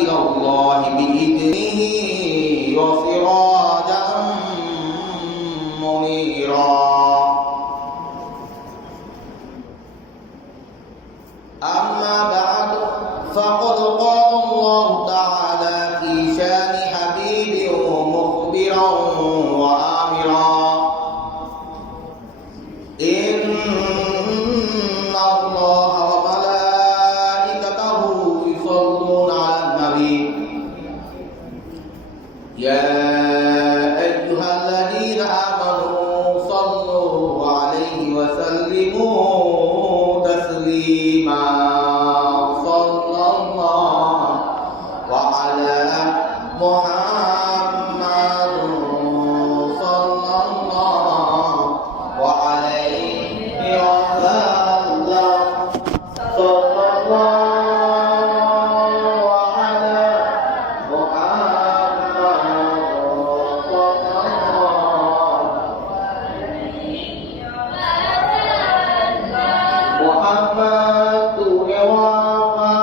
إلى الله بإذنه وسراجا منيرا. أما بعد فقد قال الله تعالى في شان حبيبه مخبرا وآمرا: إن الله وملائكته يصلون على النبي يا أيها الذين آمنوا صلوا عليه وسلموا تسليما. صلى الله وعلى محمد صلى الله وعليه وسلم. صلى الله وعلى محمد صلى الله محمد तुम्हें वफा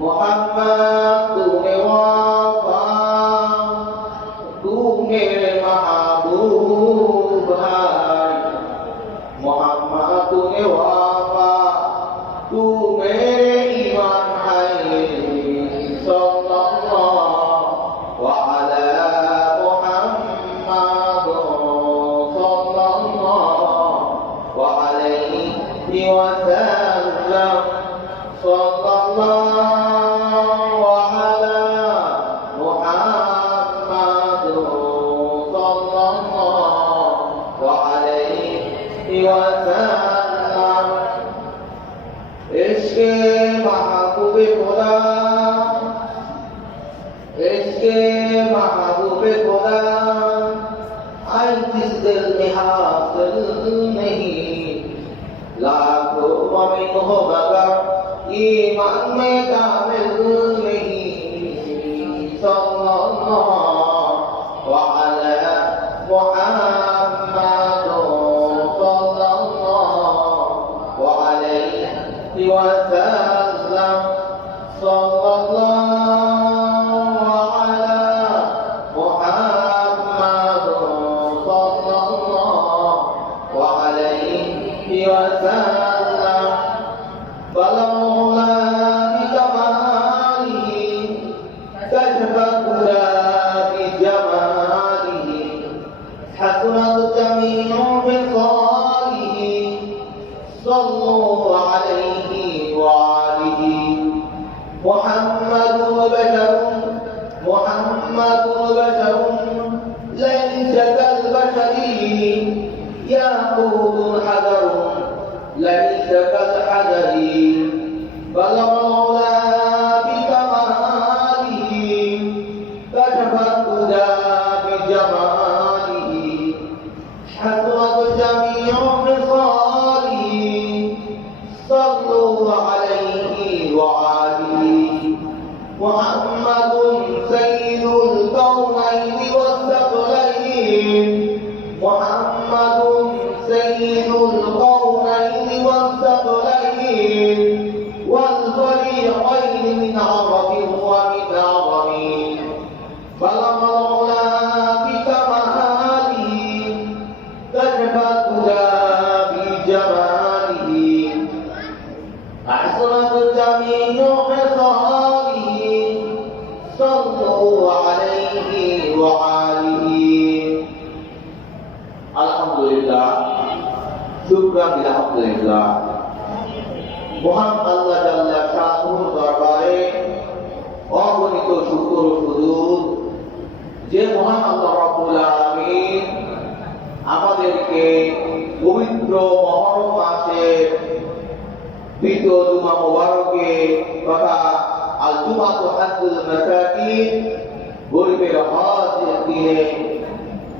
मोहम्मद तुम्हें वफा तू मेरे महबूब है मोहम्मद तुम्हें वफा तू मेरे ईमान है सल्लल्लाहु अलैहि मुहम्मद सल्लल्लाहु अलैहि वसल्लम. सल्लल्लाहु अलैहि मुहम्मद सल्लल्लाहु अलैहि वसल्लम. इश्क़े महबूबे खुदा इश्क़े महबूबे खुदा आई जिस दिल में हासिल नहीं लाखों मोमिन हो मगर ईमान में कामिल नहीं. सल्लल्लाहु अलैहि मुहम्मद सल्लल्लाहु अलैहि वसल्लम. सल्लल्लाहु अलैहि मुहम्मद सल्लल्लाहु अलैहि वसल्लम. فلولا بكماله كشف الهدى بجماله حسنت جميع خصاله. صلوا عليه وآله. محمد بشر محمد بشر ليس كالبشر يقول حجر ليس كالحجر. فلولا بكماله كشف الهدى بجماله حسنت جميع خصاله. صلوا عليه وآله. محمد سيد الكونين والثقلين محمد سيد الكونين والثقلين والفريقين من عرب ومن عظم. فلولا بكماله كشف الهدى بجماله أحسنت جميع خصاله. صلوا عليه وآله. আলহামদুলিল্লাহ শুকরান আলহামদুলিল্লাহ. মহান আল্লাহ জাল্লা শাহুর দরবারে অগণিত শুকর ও সুজুদ যে মহান আল্লাহ রাব্বুল আলামিন আমাদেরকে পবিত্র মুহররম মাসে দ্বিতীয় জুমা মুবারকে তথা আল জুমাতু হাজ্জুল মাসাকিন গরিবের হজের দিনে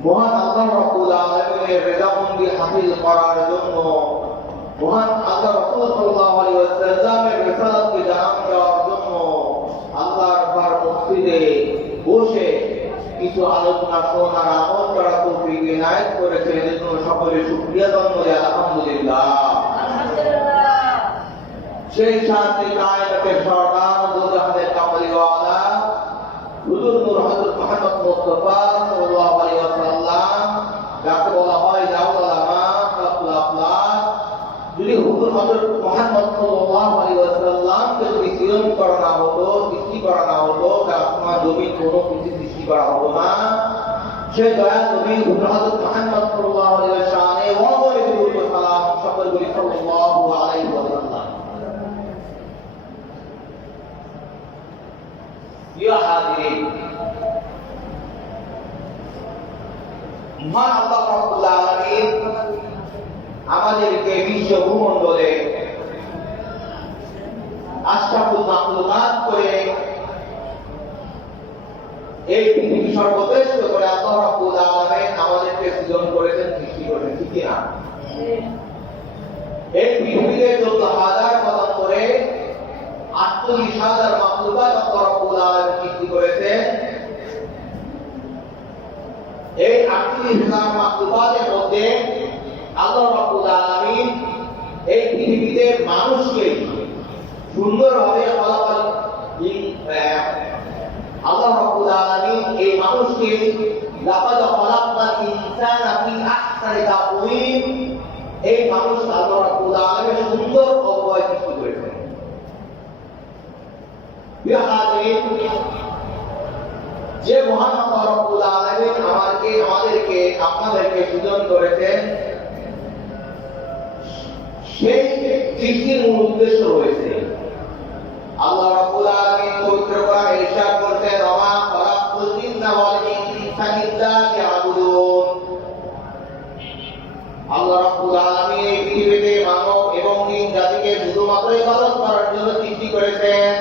মহান আল্লাহ রাব্বুল আলামিনের রেজামন্দি হাসিল করার জন্য মহান আল্লাহ রাসূল সাল্লাল্লাহু আলাইহি ওয়াসাল্লামের রিসালাতকে জানান দেওয়ার জন্য আল্লাহর ঘর মসজিদে বসে কিছু আলোচনা শোনার আমল করা তৌফিক ইনায়েত করেছেন। এজন্য সকলে শুকরিয়া জানাই আলহামদুলিল্লাহ। সেই সাথে কায়নাতের সরকার মুস্তাফা সাল্লাল্লাহু আলাইহি ওয়াসাল্লাম যাকে বলা হয় জাউল আলামা ফাতুল আফলাক, যদি হুজুর হযরত মুহাম্মদ সাল্লাল্লাহু আলাইহি ওয়াসাল্লামকে যদি সৃজন করা না হতো, সৃষ্টি করা না হতো, আসমান জমিন কোনো কিছু সৃষ্টি করা হতো না, সেই দয়াল নবী হুজুর হযরত মুহাম্মদ সাল্লাল্লাহু আলাইহি ওয়াসাল্লামে ওয়াবারে দুরূদ ও সালাম সকল বলি সাল্লাল্লাহু আলাইহি ওয়াসাল্লাম। ইয়া হাজিরিন, মহান আল্লাহ রাব্বুল আলামিন আমাদেরকে বিশ্ব ভূমণ্ডলে আশরাফুল মাখলুকাত করে এই পৃথিবী সর্বশ্রেষ্ঠ করে আল্লাহ রাব্বুল আলামিন আমাদেরকে সৃজন করেছেন, সৃষ্টি করেছেন, ঠিক না? এই পৃথিবীতে 14,000 কদম করে 48,000 মাখলুকাত আল্লাহ রাব্বুল আলামিন সৃষ্টি করেছেন। এই 38,000 মাখলুকাতের মধ্যে আল্লাহ রাব্বুল আলামিন এই পৃথিবীতে মানুষকে সুন্দরভাবে আল্লাহ রাব্বুল আলামিন এই মানুষকে লাকাদ খালাকনাল ইনসানা ফি আহসানি তাকওয়িম, এই মানুষ আল্লাহ রাব্বুল আলামিন সুন্দর অবয়ব সৃষ্টি করেছেন। ইয়া হাজিরিন, যে মহান আল্লাহ রাব্বুল আলামিন আমাদেরকে আপনাদেরকে সৃজন করেছেন, সেই সৃষ্টির মূল উদ্দেশ্য রয়েছে। আল্লাহ রাব্বুল আলামিন পবিত্র কোরআনে ইরশাদ করেছেন, ওয়া মা খালাকতুল জিন্না ওয়াল ইনসা ইল্লা লিয়াবুদুন। আল্লাহ রাব্বুল আলামিন এই পৃথিবীতে মানব এবং জিন জাতিকে শুধুমাত্র ইবাদত করার জন্য সৃষ্টি করেছেন।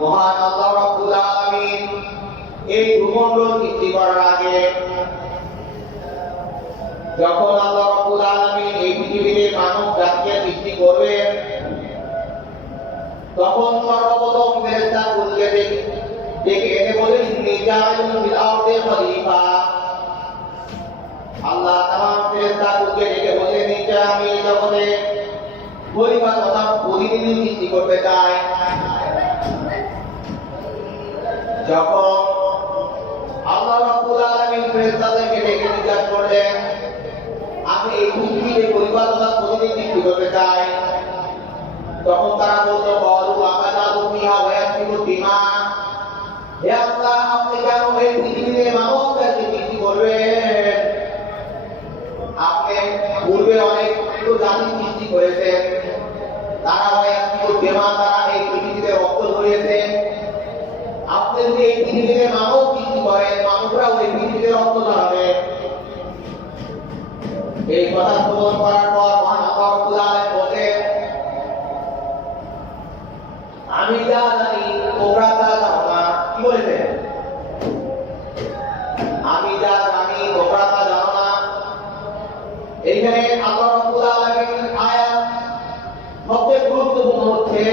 মহান আল্লাহ রাব্বুল আলামিন এই ভূমণ্ডল সৃষ্টি করার আগে, যখন আল্লাহ রাব্বুল আলামিন এই পৃথিবীতে মানব জাতিকে সৃষ্টি করবেন, তখন সর্বপ্রথম ফেরেশতাগুলোকে ডেকে এনে বলেন, ইন্নী জাইলুন ফিল আরদি খলিফা। আল্লাহ তামাম ফেরেশতাগুলোকে ডেকে বলেন, নিশ্চয় আমি এই জগতে খলিফা তথা প্রতিনিধি সৃষ্টি করতে চাই। যখন আল্লাহ রাব্বুল আলামিন ফেরেশতাদেরকে ডেকে জিজ্ঞাসা করলেন, আমি এই পৃথিবীতে খলিফা তথা প্রতিনিধি সৃষ্টি করতে চাই, তখন তারা বলল, বলু আকাদাদু ফিহা ওয়া ইয়াসফিকু দিমা। হে আল্লাহ, আপনি কেন এই পৃথিবীতে মানবজাতিকে সৃষ্টি করবেন? আপনি পূর্বে অনেক জাতি সৃষ্টি করেছেন, তারা ওয়া ইয়াসফিকু দিমা, তারা এই পৃথিবীতে রক্ত ঝরিয়েছেন। আপনি যদি এই পৃথিবীতে মানব সৃষ্টি করেন, মানুষরাও এই পৃথিবীতে রক্ত ঝরাবে। এই কথা শ্রবণ করার পর মহান আল্লাহ রাব্বুল আলামিন বলেন, আমি যা জানি তোমরা তা জানো না। কি বলেছেন? আমি যা জানি তোমরা তা জানো না। এইখানে আল্লাহ রাব্বুল আলামিনের আয়াত সবচেয়ে গুরুত্বপূর্ণ হচ্ছে,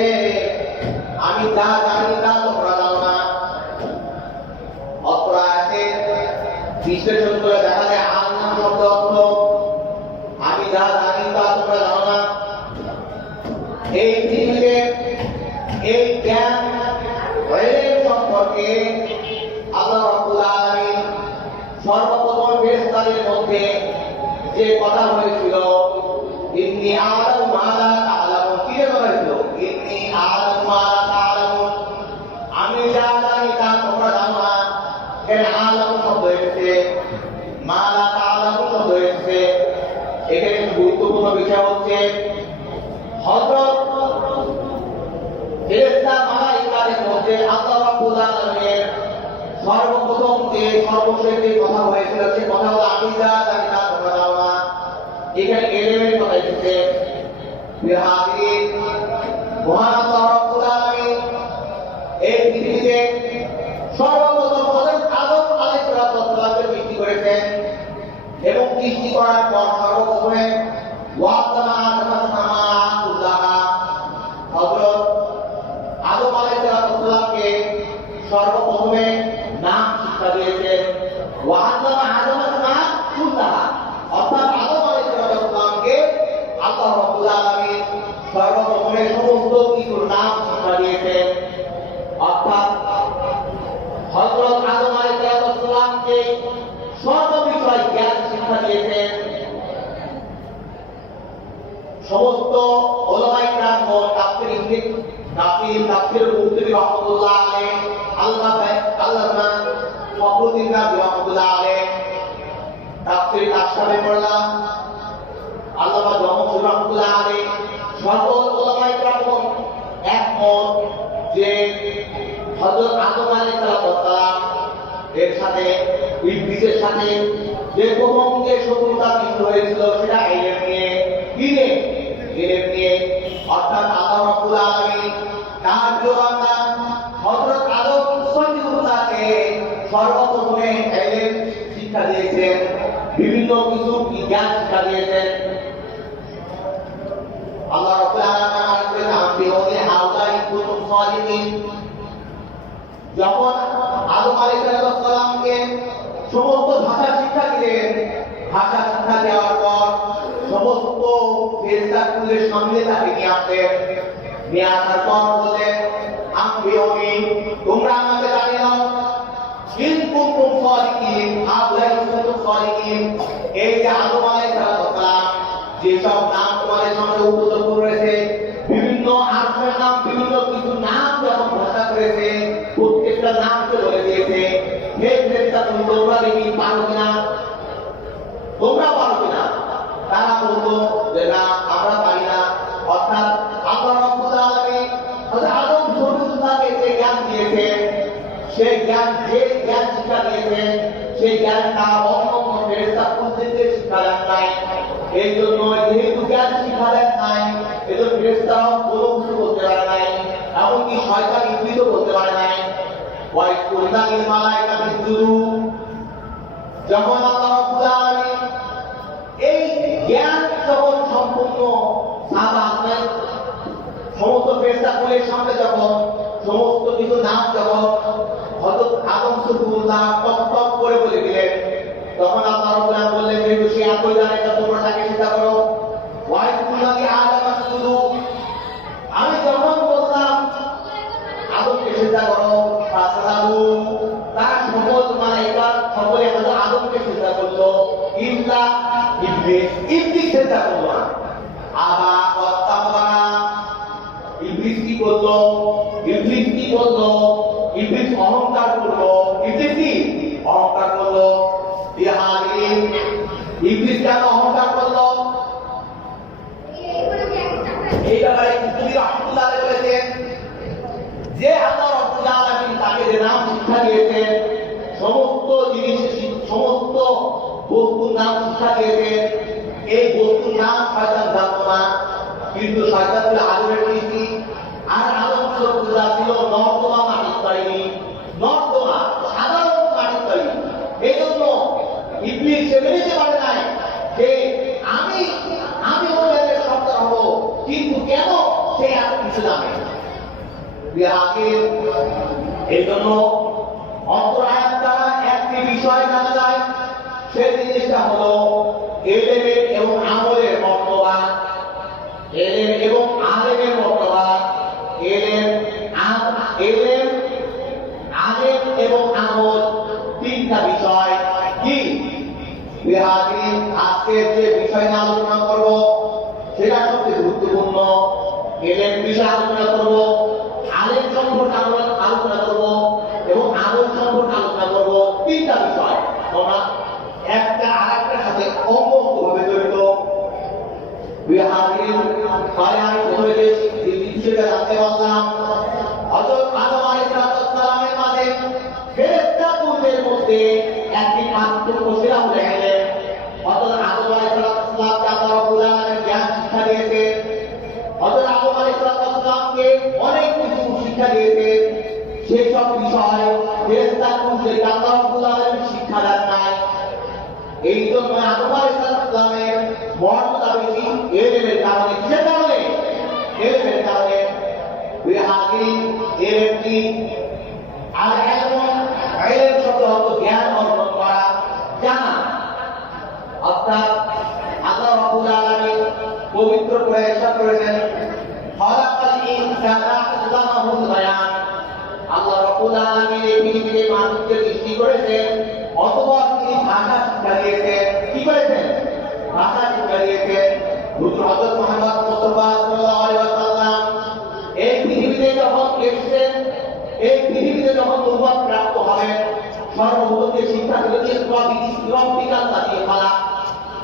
আমি যা জানি তা তোমরা জানো না। অত্র আয়াতে বিশ্লেষণ করে দেখা যায় আল্লাহ শব্দ অর্থ আমি যা জানি তা তোমরা জানো না। এই পৃথিবীতে এই জ্ঞান সম্পর্কে আল্লাহ রাব্বুল আলামিন সর্বপ্রথম ফেরেশতাদের মধ্যে যে কথা হয়েছিল, ইন্নী আ'লামু মা লা তা'লামুন, কি কথা হয়েছিল? ইন্নী আ'লামু মা লা তা'লামুন, আমি যা জানি তা তোমরা জানো না। এখানে আ'লামু শব্দ এসেছে, মা লা তা'লামুন শব্দ এসেছে। এখানে গুরুত্বপূর্ণ বিষয় হচ্ছে, হযরত ফেরেশতা মালায়েকাদের মধ্যে আল্লাহ রাব্বুল আলামিনের সর্বপ্রথম যে সর্বশেষ যে কথা হয়েছিল, সে কথা হলো আমি যা জানি তা তোমরা জানো না। এখানে এলেমের কথা এসেছে। হাজিরিন, মহান আল্লাহ রাব্বুল আলামিন এই পৃথিবীতে সর্বপ্রথম হযরত আদম আলাইহিস সালামকে সৃষ্টি করেছেন এবং সৃষ্টি করার পর সর্বপ্রথমে ওয়াসামা আদম কুল্লাহা, হযরত আদম আলাইহিস সালামকে সর্বপ্রথমে নাম শিক্ষা দিয়েছেন। ওয়াসামা আদম কুল্লাহা, অর্থাৎ আদম আলাইহিস সালামকে আল্লাহ রাব্বুল আলামিন সর্বপ্রথমে সমস্ত কিছুর নাম শিক্ষা দিয়েছেন। অর্থাৎ উলামায়ে কেরাম তাফসীর ইবনে কাসির তাফসীর কুরতুবী রাহমাতুল্লাহ আলাইহি আল্লামা ফখরুদ্দীন রাজি রাহমাতুল্লাহ আলাইহি তাফসীর আশরাফে পড়লাম আল্লামা জামাল রাহমাতুল্লাহ আলাইহি সকল উলামায়ে কেরাম একমত যে হযরত আদম আলাইহিস সালাম এর সাথে ইবলিসের সাথে যে প্রথম যে শত্রুতা শুরু হয়েছিল সেটা ইলম নিয়ে ইলম নিয়ে অর্থাৎ আল্লাহ রাব্বুল আলামিন তার বান্দা হযরত আদম সন্তানকে সর্বপ্রথমে ইলম শিক্ষা দিয়েছেন, বিভিন্ন কিছু জ্ঞান শিক্ষা দিয়েছেন। আল্লাহ রাব্বুল আলামিন আমাকে হাওলা ইকুতুম সালিহিন, যখন আদম আলাইহিস সালামকে সমস্ত ভাষা শিক্ষা দিলেন, ভাষা শিক্ষা দেওয়ার পর সমস্ত ফেরেশতাগুলোর সামনে তাকে নিয়ে আসার পর বললেন আম্বিয়মি, তোমরা আমাকে জানিয়ে দাও ইন কুনতুম সালিহিন, হাওলা ইকুতুম সালিহিন, এই যে আদম আলাইহিস সালাম যেসব নাম তোমাদের সামনে উপস্থিত করেছে, বিভিন্ন আরশের নাম, বিভিন্ন কিছু নাম যখন ঘোষণা করেছে, প্রত্যেকটা নামকে বলে দিয়েছে হে ফেরেশতা তোমরা দেখি পারো কিনা, তোমরা পারো কিনা? তারা বলতো যে না আমরা পারি না। অর্থাৎ আল্লাহ রাব্বুল আলামিন হযরত আদম সন্তানকে যে জ্ঞান দিয়েছেন, সেই জ্ঞান শিক্ষা দিয়েছেন, সেই জ্ঞানটা অন্য কোনো ফেরেশতা কুলদেরকে শিক্ষা দেন নাই। এই জন্য যেহেতু জ্ঞান শিক্ষা দেন নাই, এজন্য ফেরেশতারাও কোনো কিছু করতে পারে নাই, এমনকি শয়তান ইবলীসও করতে পারে নাই। ওয়াইস কুলনাল মালায়েকা বিসজুদু, যখন আল্লাহ রাব্বুল আলামিন এই জ্ঞান যখন সম্পূর্ণ সাহাবাদের সমস্ত ফেরেশতাগুলোর সামনে যখন সমস্ত কিছু নাম যখন হযরত আদম সুবহানাল্লাহ টপ টপ করে বলে দিলেন, তখন আল্লাহ রাব্বুল আলামিন বললেন যেহেতু সে এত জানে তা তোমরা তাকে চিন্তা করো। ওয়াইস কুলনাল আদম সুজুদু, আমি যখন বললাম আদমকে চিন্তা করো, ফাসাদু, তারা সকল মালায়েকা সকলে হযরত আদমকে চিন্তা করলো, ইল্লা ইবলিস চিন্তা করলো না। আবা ওয়াস্তাকবারা, ইবলিস কি করলো? ইবলিস অহংকার করলো। অহংকার করলো। ইবলিস কেন অহংকার করলো? এই ব্যাপারে কুতুবী রাহমাতুল্লাহ আলাইহি বলেছেন যে আল্লাহ রাব্বুল আলামিন তাকে যে নাম শিক্ষা দিয়েছেন, সমস্ত জিনিস সমস্ত বস্তুর নাম শিক্ষা দিয়েছেন, এই বস্তুর নাম শয়তান জানতো না, কিন্তু শয়তান ছিল আদমের সৃষ্টি, আর আদম ছিল নর্দমা মাটির তৈরি, নর্দমা সাধারণ মাটির তৈরি। এই জন্য ইবলিস সে মেনে পারে নাই যে আমি ওদের সত্তা হব, কিন্তু কেন সে এত কিছু জানে। এই জন্য অন্তরায়াত দ্বারা একটি বিষয় জানা যায়, সেই জিনিসটা হলো এলেমের এবং আমলের মর্তবা। এলেম এবং আলেমের মর্তবা, এলেম আলেম এবং আমল তিনটা বিষয়। কি আজকের যে বিষয় নিয়ে আলোচনা করব সেটা সবচেয়ে গুরুত্বপূর্ণ। এলেম বিষয়ে আলোচনা করব, আলেম সম্পর্কে আলোচনা করব এবং আমল সম্পর্কে আলোচনা করব। তিনটা বিষয় তোমরা একটা আরেকটার সাথে অঙ্গভাবে জড়িত। আমি প্রথমে যে বিষয়টা জানতে পারলাম, হযরত আদম আলাইহিস সালামের মাঝে ফেরেশতাদের মধ্যে একটি পার্থক্য সেটা হলো এলেম। হযরত আদম আলাইহিস সালামকে আল্লাহ রাব্বুল আলামিন জ্ঞান শিক্ষা দিয়েছে, হযরত আদম আলাইহিস সালামকে অনেক কিছু শিক্ষা দিয়েছে, সেই সব বিষয় ফেরেশতাদেরকে আল্লাহ রাব্বুল আলামিন শিক্ষা দেন নাই। এই জন্য আদম আলাইহিস সালামের মর্যাদা বেশি এলেমের কারণে। কিসের কারণে? এলেমের কারণে। এলেমটি আর এলেম শব্দ হলো জ্ঞান অর্জন করা, জানা। অর্থাৎ আল্লাহ রাব্বুল আলামিন পবিত্র কোরআনে ইরশাদ করেছেন খালাকাল ইনসানা আল্লামাহুল বায়ান। আল্লাহ রাব্বুল আলামিন এই পৃথিবীতে মানুষকে সৃষ্টি করেছেন, অথবা তিনি ভাষা শিক্ষা দিয়েছেন। কি করেছেন? ভাষা শিক্ষা দিয়েছেন। হুজুর হযরত মুহাম্মদ মুস্তাফা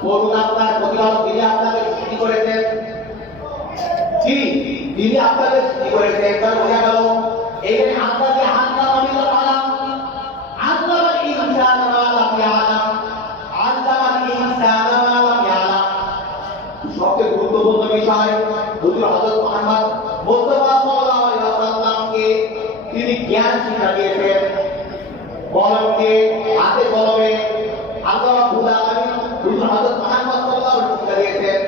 করুন আপনার প্রতিপালক, যিনি আপনাকে সৃষ্টি করেছেন, যিনি আপনাকে সৃষ্টি করেছেন। তার বোঝা গেল এখানে আপনাকে আল্লাহ আমিল আলাম, আল্লাহ ইনসান মা লাম ইয়ালাম, আল্লাহ ইনসান মা লাম ইয়ালাম। সবচেয়ে গুরুত্বপূর্ণ বিষয়, হুজুর হযরত মুহাম্মদ মুস্তাফা সাল্লাল্লাহু আলাইহি ওয়াসাল্লামকে তিনি জ্ঞান শিক্ষা দিয়েছেন। কলমকে হাতে কলমে আল্লাহ রাব্বুল আলামিন হুজুর হযরত মুহাম্মদ সাল্লাল্লাহু আলাইহি ওয়াসাল্লাম শিক্ষা দিয়েছেন।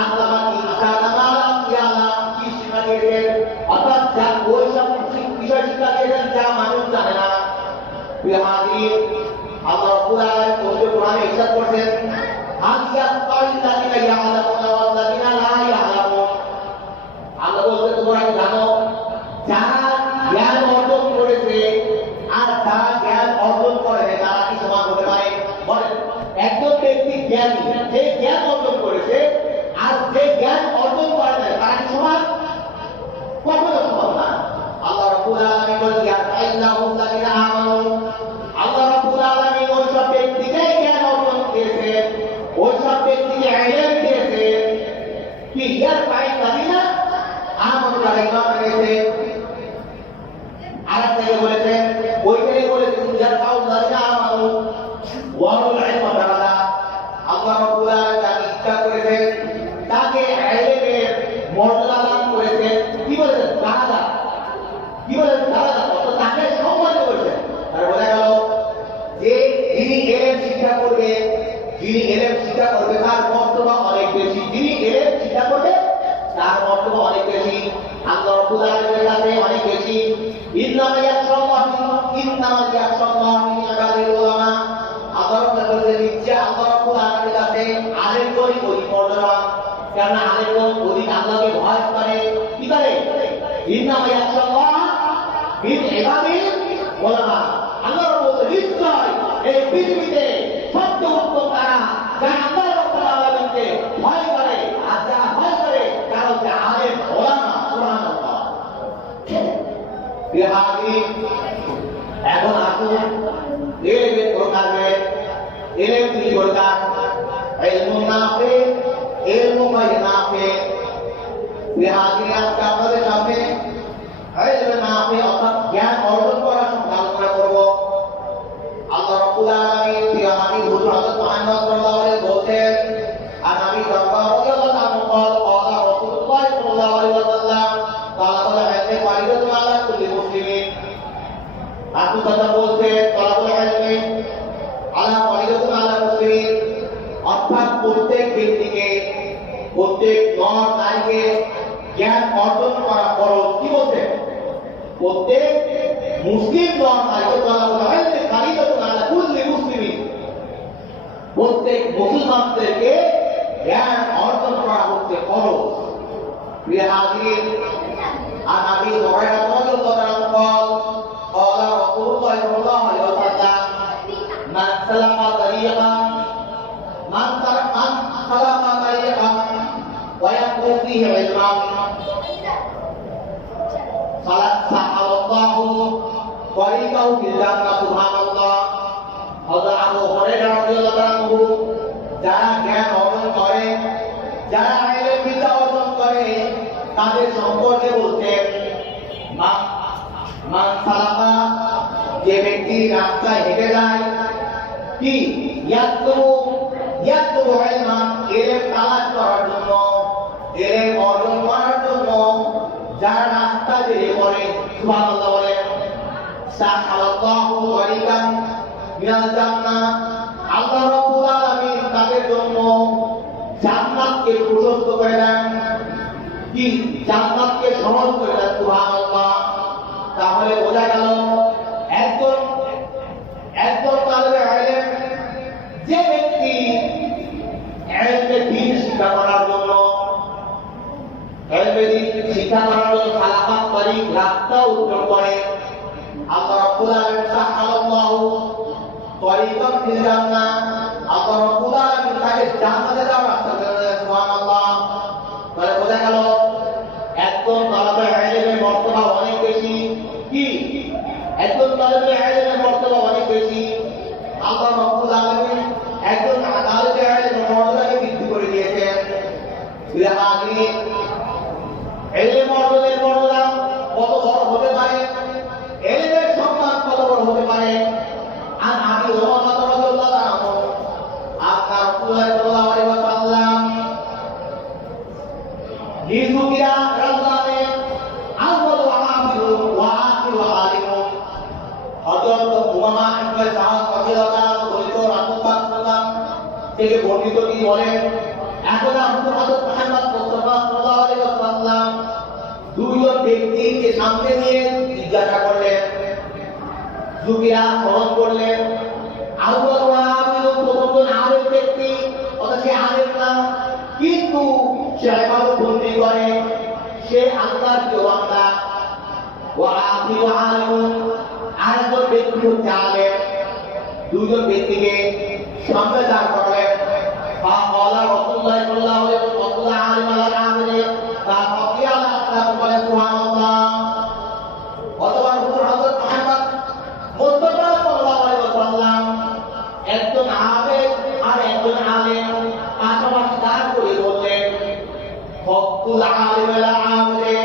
আল্লাহ ইনসান মা লাম ইয়ালাম কি শিক্ষা দিয়েছেন? অর্থাৎ যা ওই সব বিষয় শিক্ষা দিয়েছেন যা মানুষ জানে না। বিহাদির আল্লাহ রাব্বুল আলামিন পবিত্র কোরআনে ইরশাদ করেছেন, আল্লাযীনা ইয়ালামুনা ওয়াল্লাযীনা লা ইয়ালামুন। আল্লাহ বলতে তোমরা কি জানো, যারা জ্ঞান অর্জন করেছে আর যারা জ্ঞান অর্জন করে তারা কি সমান হতে পারে? বলেন, একজন ব্যক্তি জ্ঞানী, যে জ্ঞান অর্জন করেছে আর যে জ্ঞান অর্জন করে না তারা কি সমান? কখনো সমান না। আল্লাহ রাব্বুল আলামিন বলেন, ইয়ারফাইল্লাহুল্লাযীনা আমানু। আল্লাহ রাব্বুল আলামিন ওই সব ব্যক্তিকে জ্ঞান অর্জন দিয়েছে, ওই সব ব্যক্তিকে ইলম দিয়েছে কি ইয়ারফাইল্লাযীনা আমানু, যারা ঈমান এনেছে। আর থেকে বলেছেন, ওইখানে বলেছেন ইয়ারফাউল্লাযীনা আমানু ওয়া উল ইলমা দারাজা। আল্লাহ রাব্বুল আলামিন যাকে ইচ্ছা করেছেন তাকে ইলমের মর্যাদা দান করেছেন। কি বলেছেন? দারাজা। কি বলেছেন? দারাজা, অর্থাৎ তাকে সম্মানিত করেছেন। আর বলা গেল যে যিনি ইলম শিক্ষা করবে, যিনি ইলম শিক্ষা করবে তার মর্যাদা অনেক বেশি। যিনি ইলম শিক্ষা করবে তার মর্যাদা অনেক বেশি, আল্লাহ রাব্বুল আলামিনের কাছে অনেক বেশি। ইন্নামা ইয়াখশাল্লাহ মিন ইবাদিল উলামা। আল্লাহ রাব্বুল বলেছেন, নিশ্চয় আল্লাহ রাব্বুল আলামিনের কাছে আলেমগণই অধিক মর্যাদাবান, কারণ আলেমগণ অধিক আল্লাহকে ভয় করে। কি করে? ইন্নামা ইয়াখশাল্লাহ মিন ইবাদিল উলামা। আল্লাহ রাব্বুল বলেছেন, নিশ্চয় এই পৃথিবীতে সবচেয়ে উত্তম তারা যারা আল্লাহ রাব্বুল আলামিনকে ভয় করে, আর যারা ভয় করে তারা হচ্ছে আলেম ওলামা। সুবহানাল্লাহ। বিহাদির এখন আসুন ইলমের প্রকারে। ইলম কি প্রকার? ইলমুন নাফি, ইলমু গায়র নাফি। বিহাদির আজকে আপনাদের সামনে ইলমুন নাফি অর্থাৎ জ্ঞান অর্জন করার সম্পর্কে আলোচনা করব। আল্লাহ রাব্বুল আলামিন বিহাদির হুজুর হযরত মুহাম্মদ সাল্লাল্লাহু আলাইহি বলছেন, আর আমি রাদিয়াল্লাহু আনহু قال قال رسول الله صلى الله عليه وسلم তালাবুল ইলমি ফারিদাতুন আলা কুল্লি মুসলিমিন। আপনি কথা বলছেন তালাবুল ইলমি আলা ফারিদাতুন আলা মুসলিমিন, অর্থাৎ প্রত্যেক ব্যক্তিকে, প্রত্যেক নর নারীকে জ্ঞান অর্জন করা ফরজ। কি বলছেন? প্রত্যেক মুসলিম নর নারীকে তালাবুল ইলমি ফারিদাতুন আলা কুল্লি মুসলিমিন, প্রত্যেক মুসলমানদেরকে জ্ঞান অর্জন করা হচ্ছে ফরজ। বিহাদির عن ابي هريره رضي الله عنه قال قال رسول الله صلى الله عليه وسلم من سلك طريقا ويطلب فيه علما سهل الله طريقه في الجنه. سبحان الله. হযরত আবু হুরায়রা রাদিয়াল্লাহু আনহু যারা জ্ঞান অর্জন করে, যারা ইলম বিদ্যা অর্জন করে তাদের সম্পর্কে বলছেন, মান সালাকা, যে ব্যক্তি রাস্তায় হেঁটে যায়, কি ইয়াতলু ইলমান, ইলম তালাশ করার জন্য, ইলম অর্জন করার জন্য যারা রাস্তা বেরিয়ে পড়ে। সুবহানাল্লাহ বলেন। সাহালাল্লাহু তারিকান মিনাল জান্নাহ, আল্লাহ রাব্বুল আলামিন তাদের জন্য জান্নাতকে প্রশস্ত করে দেন। কি? জান্নাতকে সহজ করে দেন। সুবহানাল্লাহ। তাহলে বোঝা গেল একজন তালেবে ইলম, যে ব্যক্তি ইলমে দ্বীন শিক্ষা করার জন্য, ইলমে দ্বীন শিক্ষা করার জন্য সালাফাত তরিক রাস্তা উত্তর করে, আল্লাহ রাব্বুল আলামিন সাহালাল্লাহু তরিকান ফিল জান্নাহ, আল্লাহ রাব্বুল আলামিন তাকে জান্নাতে যাওয়ার রাস্তা করে দেন। সুবহানাল্লাহ। তাহলে বোঝা গেল একজন তালেবে ইলমের মর্তবা অনেক বেশি। কি? একজন তালেবে ইলমের মর্তবা অনেক বেশি। আল্লাহ রাব্বুল আলামিন একজন তালেবে ইলমের বলেন এখন হযরত মুহাম্মদ মুস্তাফা সাল্লাল্লাহু আলাইহি ওয়াসাল্লাম দুইজন ব্যক্তিকে সামনে নিয়ে জিজ্ঞাসা করলেন, যুগিরা স্মরণ করলেন, আউয়াল ওয়া আমিরুল প্রথম আলেম ব্যক্তি, অথচ সে আলেম না, কিন্তু সে ইবাদত বন্দি করে, সে আল্লাহর প্রিয় বান্দা। ওয়া আখিরু আলিম, আরেকজন ব্যক্তি হচ্ছে আলেম। দুইজন ব্যক্তিকে সামনে দাঁড় করলেন। ফাকালা রাসূলুল্লাহ সাল্লাল্লাহু আলাইহি ওয়াসাল্লাম আলিম আলা আমিরে ফাকিয়া আলা বলে সুবহানাল্লাহ। অথবা হযরত মুহাম্মদ মুস্তাফা সাল্লাল্লাহু আলাইহি ওয়াসাল্লাম একজন আবেদ আর একজন আলেম পাশাপাশি দাঁড় করে বললেন, ফকুল আলিম আলা আমিরে,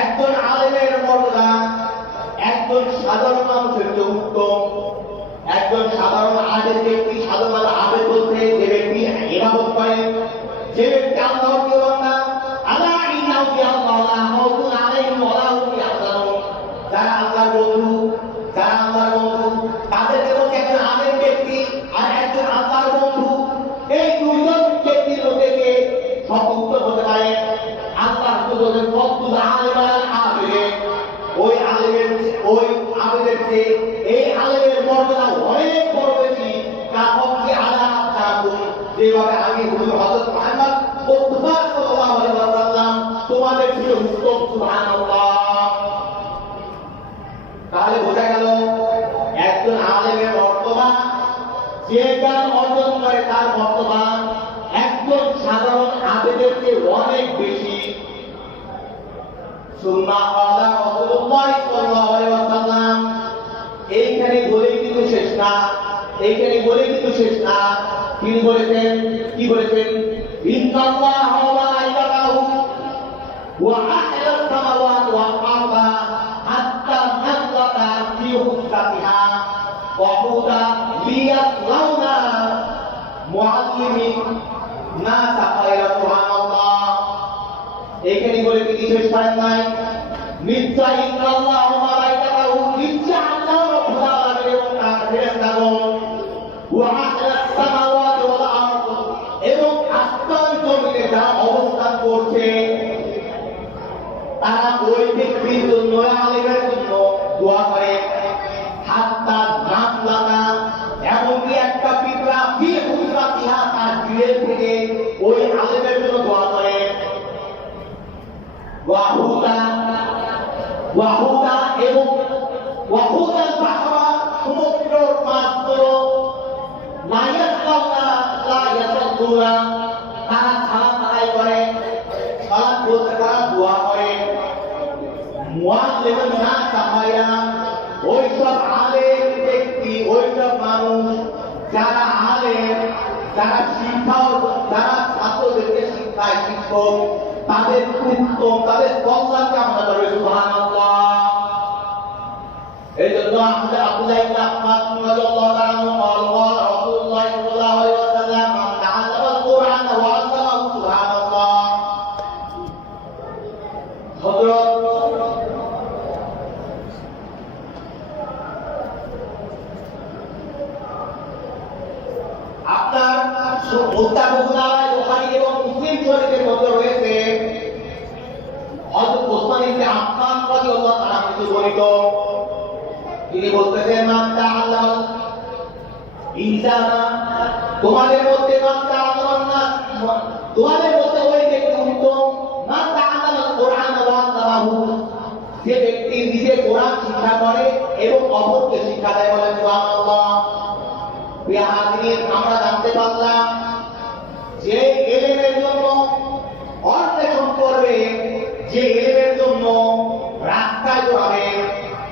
একজন আলেমের মর্যাদা একজন সাধারণ মানুষের চেয়ে উত্তম। একজন সাধারণ আবেদ ব্যক্তি, সাধারণ আবেদ বলতে যে ব্যক্তি ইবাদত করে, যে ব্যক্তি আল্লাহর প্রিয় বান্দা, আলা ইন্নাহু বিআল্লাহ লা খাউফুন আলাইহিম ওয়া লা হুম ইয়াহজানুন, যারা আল্লাহর বন্ধু, যারা আল্লাহর বন্ধু, তাদের মধ্যে একজন আবেদ ব্যক্তি আর একজন আল্লাহর বন্ধু, এই দুইজন ব্যক্তির মধ্যে কে সবচেয়ে উত্তম হতে পারে? আল্লাহ বলেন ফকুল আলিম আল আবিদ, ওই আলেমের ওই আবেদের চেয়ে এই আলেমের মর্যাদা অনেক বড় বেশি। কাফি আলা তাকুন, যেভাবে আমি হযরত মুহাম্মদ মুস্তাফা সাল্লাল্লাহু আলাইহি ওয়াসাল্লাম তোমাদের চেয়ে উত্তম। সুবহানাল্লাহ। তাহলে বোঝা গেল একজন আলেমের মর্যাদা, যে জ্ঞান অর্জন করে তার মর্যাদা একজন সাধারণ আবেদের চেয়ে অনেক বেশি। সুন্নাহ আলা রাসূলুল্লাহ সাল্লাল্লাহু আলাইহি ওয়াসাল্লাম, এইখানে বলেই কিন্তু শেষ না, এইখানে বলেই কিন্তু শেষ না। তিনি বলেছেন, কি বলেছেন? ইন্নাল্লাহ ওয়া মালাইকাতাহু ওয়া আহলাস সামাওয়াতি ওয়াল আরদা হাত্তা নাযলাতা ফি হুসসাতিহা ওয়া হুদা লিয়াসলাউনা মুআল্লিমিন নাস খায়রা। সুবহানাল্লাহ। এখানে বলে কি শেষ করেন নাই? নিশ্চয় ইন্নাল্লাহ ওয়া মালাইকাতাহু, নিশ্চয় আল্লাহ রাব্বুল আলামিন এবং তার ফেরেশতাগণ, ওয়া আহলাস সামাওয়াতি ওয়াল আরদ, এবং আসমান জমিনে যারা অবস্থান করছে তারা ওই ব্যক্তির জন্য, আলেমের জন্য দোয়া করে। হাত্তা নাযলাতা, এমনকি একটা পিঁপড়া ফি হুসরাতিহা, তার গৃহের থেকে ওই আলেমের জন্য দোয়া করে। ওয়াহুদা এবং ওয়াহুদাল বাহরা, সমুদ্রের মাছগুলো লা ইয়াসাল্লুনা, তারা সালাত আদায় করে, সালাত বলতে তারা দোয়া করে। মুআল্লিমুন নাস খায়রা, ওইসব আলেম ব্যক্তি, ওইসব মানুষ যারা আলেম, যারা শিক্ষক, যারা ছাত্রদেরকে শিক্ষায় শিক্ষক, তাদের উত্তম, তাদের কল্যাণকে আমরা করি। সুবহানাল্লাহ। এই জন্য আমাদের আব্দুল্লাহ ইবনে আব্বাস রাদিয়াল্লাহু তাআলা আনহু বলেন, রাসূলুল্লাহ সাল্লাল্লাহু আলাইহি ওয়াসাল্লাম মান তাআল্লামা আল-কুরআন ওয়া আল্লামাহু। সুবহানাল্লাহ। হযরত আপনার মুত্তাফাকুন আলাইহি বুখারী এবং মুসলিম শরীফের মধ্যে রয়েছে হযরত ওসমান ইবনে আফফান রাদিয়াল্লাহু তাআলা আনহু বর্ণিত, তিনি বলতেছেন, মান তাআল্লাম ইনসানা, তোমাদের মধ্যে মান তাআল্লাম, তোমাদের মধ্যে ওই ব্যক্তি উত্তম, মান তাআল্লাম আল-কুরআন ওয়া আল্লামাহু, যে ব্যক্তি নিজে কোরআন শিক্ষা করে এবং অপরকে শিক্ষা দেয়। বলেন সুবহানাল্লাহ। বিহাদিন, আমরা জানতে পারলাম যে ইলমের জন্য অন্বেষণ করবে, যে ইলমের জন্য রাস্তায় দৌড়াবে,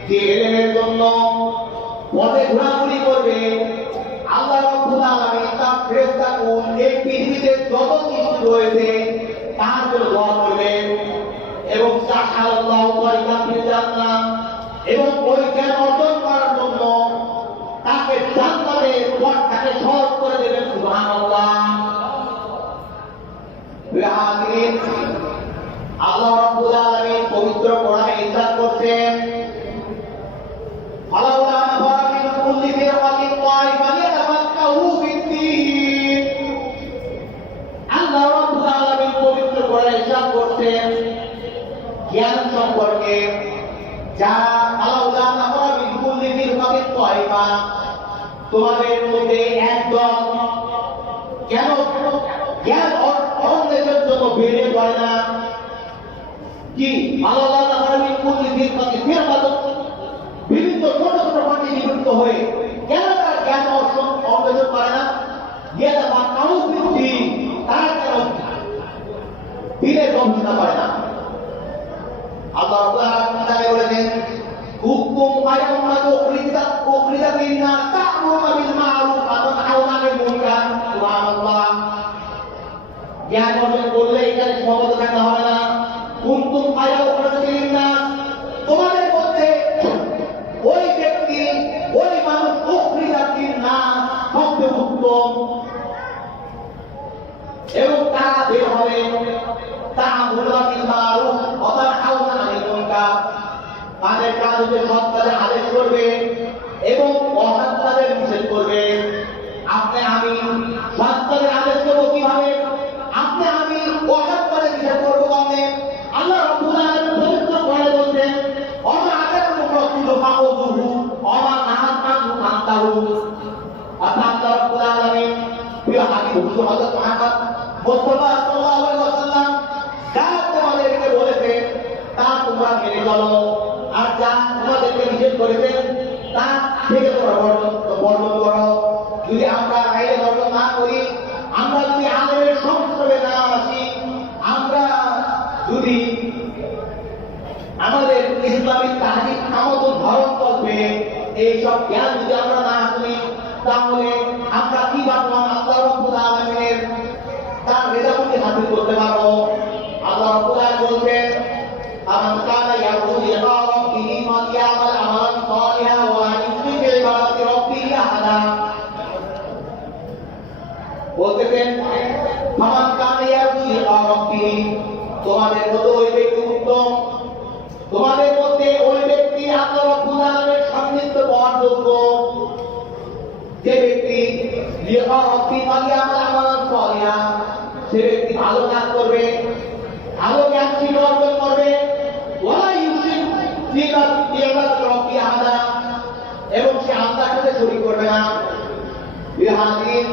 যে ইলমের জন্য পথে ঘোরাঘুরি করবে, আল্লাহ রাব্বুল আলামিন তার ফেরেশতাগণ এই পৃথিবীতে যত কিছু রয়েছে তার জন্য দোয়া করবে এবং সাহাল্লাহু তাআলা ফিল জান্নাহ, এবং ওই জ্ঞান অর্জন করার জন্য তাকে জান্নাতের পথটাকে সহজ করে দেবেন। সুবহানাল্লাহ। বিহাদিন, আল্লাহ রাব্বুল আলামিন পবিত্র কোরআনে ইরশাদ করছেন, ফালাউলা নাফারা মিন কুল্লি ফিরকাতিন তাইফাতিন ইয়াতাফাক্কাহু ফিদ-দীন, জ্ঞান সম্পর্কে যারা আলাউলা নাফরা মিন কুল্লি ফিরকাতিন তাইফা, তোমাদের মধ্যে একদল কেন জ্ঞান অন্বেষণের জন্য বেরিয়ে পড়ে না? কি আলাউলা নাফরা মিন কুল্লি ফিরকাতিন ফিরকাতুন, বিভিন্ন ছোট ছোট পার্টি বিভক্ত হয়ে কেন তারা জ্ঞান অন্বেষণ করে না? জ্ঞান বা কাউ বিরোধী তারা কেন দিনের গবেষণা করে না? আল্লাহ রাব্বুল আলামিন বলেছেন, হুকুম আয়ামাতু উখরিজাতিন নাস তা'মুরুনা বিল মা'রুফ ওয়া তানহাউনা আনিল মুনকার। সুবহানাল্লাহ। জ্ঞান অর্জন করলে এখানে সীমাবদ্ধ থাকতে হবে না। হুকুম আয়ামাতু উখরিজাতিন নাস, তোমাদের মধ্যে ওই ব্যক্তি ওই মানুষ উখরিজাতিন নাস সবচেয়ে উত্তম, এবং তারা বের হবে তা'মুরুনা বিল মা'রুফ ওয়া তানহাউনা আনিল মুনকার, তাদের কাজ হচ্ছে সৎ কাজের আদেশ করবে এবং অসৎ কাজের নিষেধ করবে। আপনি আমি সৎ কাজের আদেশ করবো কিভাবে? আপনি আমি অসৎ কাজের নিষেধ করবো কেমনে? আল্লাহ রাব্বুল আলামিন পবিত্র কোরআনে বলেছেন, ওমা আতাকুম রাসূলু ফাখুযুহু ওমা নাহাকুম ফান্তাহু। অর্থাৎ আল্লাহ রাব্বুল আলামিন প্রিয় হাবিব হুজুর হযরত মুহাম্মদ মুস্তাফা সাল্লাল্লাহু আলাইহি ওয়াসাল্লাম যা তোমাদেরকে বলেছেন তা তোমরা মেনে চলো, আর যা তোমাদেরকে নিষেধ করেছেন তা থেকে তোমরা বর্জন করো। যদি আমরা আইনে বর্জন না করি, আমরা যদি আলেমের সংস্রবে না আসি, আমরা যদি আমাদের ইসলামী তাহদিদ আমাদের ধরন করবে এইসব জ্ঞান যদি আমরা না শুনি, তাহলে আমরা কি বর্তমান আল্লাহ রাব্বুল আলামিনের তার রেজামন্দি হাসিল করতে পারবো? আল্লাহ রাব্বুল আলামিন বলছেন, আমান কানা ইয়ারজু লিকা রাব্বিহি ফালইআমাল আমালান সালিহা ওয়া লা ইউশরিক বিইবাদাতি রাব্বিহি আহাদা। বলতেছেন, আমান কানা ইয়ারজু লিকা রাব্বিহি, তোমাদের মধ্যে ওই ব্যক্তি উত্তম, তোমাদের মধ্যে ওই ব্যক্তি আল্লাহ রাব্বুল আলামিনের সান্নিধ্য পাওয়ার যোগ্য, যে ব্যক্তি লিকা রাব্বিহি ফালইআমাল আমালান সালিহা, সে ব্যক্তি ভালো কাজ করবে, ভালো জ্ঞান শিক্ষা অর্জন করবে, ওয়ালা ইউশরিক বিইবাদাতি রাব্বিহি আহাদা, এবং সে আল্লাহর সাথে শরীক করবে না। বিহাদিন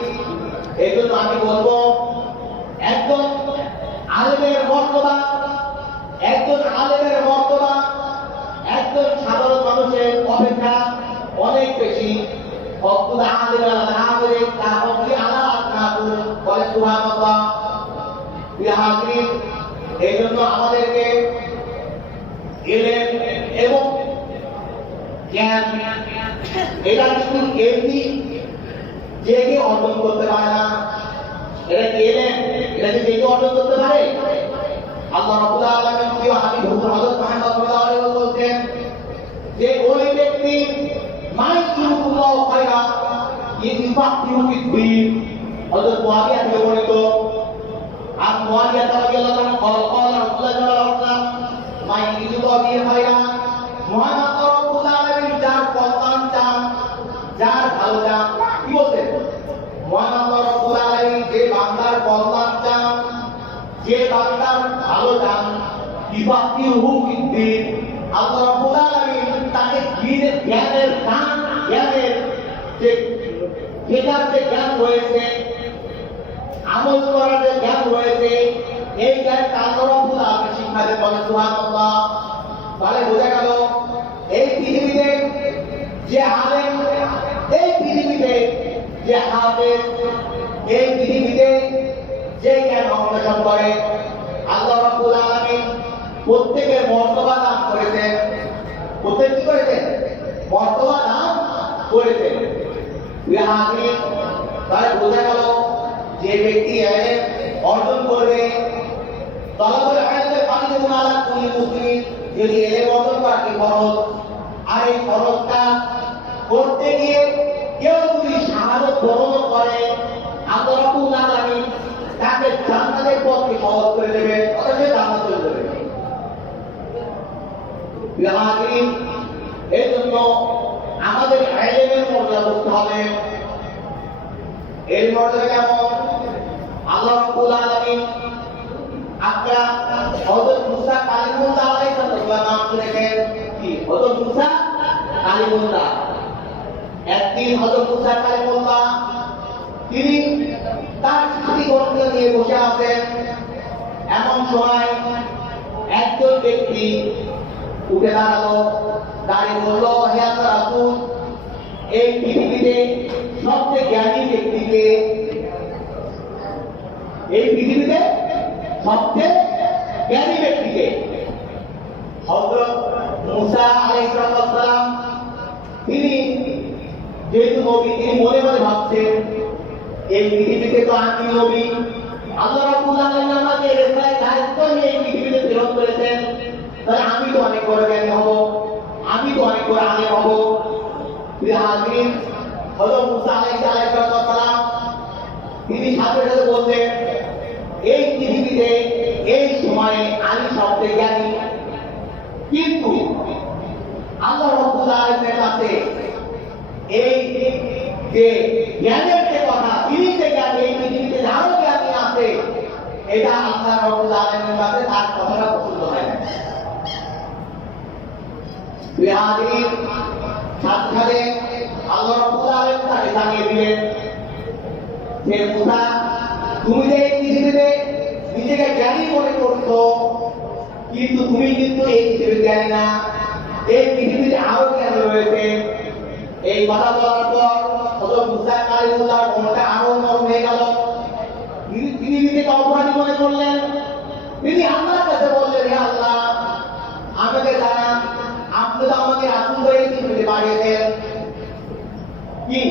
এই জন্য আমি বলবো, একজন আলেমের মর্তবা একজন সাধারণ মানুষের অপেক্ষা অনেক বেশি। হকুল আলিম আল আমির তা হকি আলা আতনাহু বলে সুবহানাল্লাহ। বিহাদিন এই জন্য আমাদেরকে ইলম এবং জ্ঞান এটা কিন্তু এমনি যে কেউ অর্জন করতে পারে না। এটা কি ইলম? এটা কি যে কেউ অর্জন করতে পারে? আল্লাহ রাব্বুল আলামিন প্রিয় হাবিব হুজুর হযরত মুহাম্মদ সাল্লাল্লাহু আলাইহি ওয়াসাল্লাম বলেন যে ওই ব্যক্তি মাইকুল্লাহ খায়রা ইনফাকিউ ফিদ্দিন। হযরত মুআবিয়া থেকে বর্ণিত, আর মুআবিয়া রাদিয়াল্লাহু আনহু قال রাসূলুল্লাহ সাল্লাল্লাহু আলাইহি ওয়াসাল্লাম মাইকুল্লাহ খায়রা, মুহাম্মদ রাব্বুল আলামিন যার কল্যাণ চান, যার ভালো চান, কি বলছেন? মুহাম্মদ রাব্বুল আলামিন যে বান্দার কল্যাণ চান, যে বান্দার ভালো চান, ইফাকিহু ফিদ্দিন, আল্লাহ রাব্বুল আলামিন তাকে জ্ঞানের যে শেখার যে জ্ঞান রয়েছে, আমল করার যে জ্ঞান রয়েছে, এই জ্ঞানটা আল্লাহ রাব্বুল আলামিন শিক্ষা দেন। বলেন সুবহানাল্লাহ। তাহলে বোঝা গেল এই পৃথিবীতে যে আলেম, এই পৃথিবীতে যে হাফেজ, এই পৃথিবীতে যে জ্ঞান অন্বেষণ করে, আল্লাহ রাব্বুল আলামিন প্রত্যেকের মর্তবা দান করেছেন। প্রত্যেক কি করেছেন? মর্তবা দান করেছেন। তাহলে বোঝা গেল যে ব্যক্তি ইলম অর্জন করবে, তালাবুল ইলমের ফারিদাতুন আলা কুল্লি মুসলিম, যদি ইলম অর্জন করা কি ফরজ, আর এই ফরজটা করতে গিয়ে কেউ যদি শাহাদাত বরণ করে, আল্লাহ রাব্বুল আলামিন তাকে জান্নাতের পথকে সহজ করে দেবে, অথবা জান্নাত চলে যাবে। বিহাদিন এই জন্য আমাদের ইলমের মর্যাদা বুঝতে হবে। এর মর্যাদা কেমন? আল্লাহ রাব্বুল আলামিন আপনারা হযরত মুসা কালিমুল্লাহ আলাইহিস হযরত মুসা কালিমুল্লাহ। একদিন হযরত মুসা কালিমুল্লাহ তিনি তার সাথীগণকে নিয়ে বসে আছেন। এমন সময় একজন ব্যক্তি উঠে দাঁড়ালো, দাঁড়িয়ে বলল, হে আল্লাহর রাসূল, এই পৃথিবীতে সবচেয়ে জ্ঞানী ব্যক্তিকে, এই পৃথিবীতে সবচেয়ে জ্ঞানী ব্যক্তিকে। হযরত মুসা আলাইহিস সালাম তিনি যেহেতু নবী, তিনি মনে মনে ভাবছেন এই পৃথিবীতে তো আমি নবী, আল্লাহ রাব্বুল আলামিন আমাকে রিসালাতের দায়িত্ব নিয়ে এই পৃথিবীতে প্রেরণ করেছেন, তাহলে আমি তো অনেক বড় জ্ঞানী হব, আমি তো অনেক বড় আলেম হব। হাজির হযরত মুসা আলাইহিস সালাম তিনি সাথে সাথে বললেন, এই পৃথিবীতে এই সময়ে আমি সবচেয়ে জ্ঞানী, কিন্তু আল্লাহ রাব্বুল আলামিনের কাছে এই যে জ্ঞানের যে কথা, তিনি যে জ্ঞানী, এই পৃথিবীতে যারও জ্ঞানী আছে, এটা আল্লাহ রাব্বুল আলামিনের কাছে তার কথাটা পছন্দ হয় না। হাজির সাথে আল্লাহ রাব্বুল আলামিন তাকে জানিয়ে দিলেন, হে মুসা, তুমি যে এই পৃথিবীতে নিজেকে জ্ঞানী মনে করছো, কিন্তু তুমি কিন্তু এই পৃথিবীর জ্ঞানী না, এই পৃথিবীতে আরো জ্ঞানী রয়েছে। এই কথা বলার পর হযরত মুসা কালিমুল্লাহর মনটা আরো নরম হয়ে গেল। তিনি নিজেকে অপরাধী মনে করলেন। তিনি আল্লাহর কাছে বললেন, হে আল্লাহ, আমাকে জানান, আপনি তো আমাকে রাসূল করে এই পৃথিবীতে পাঠিয়েছেন, কি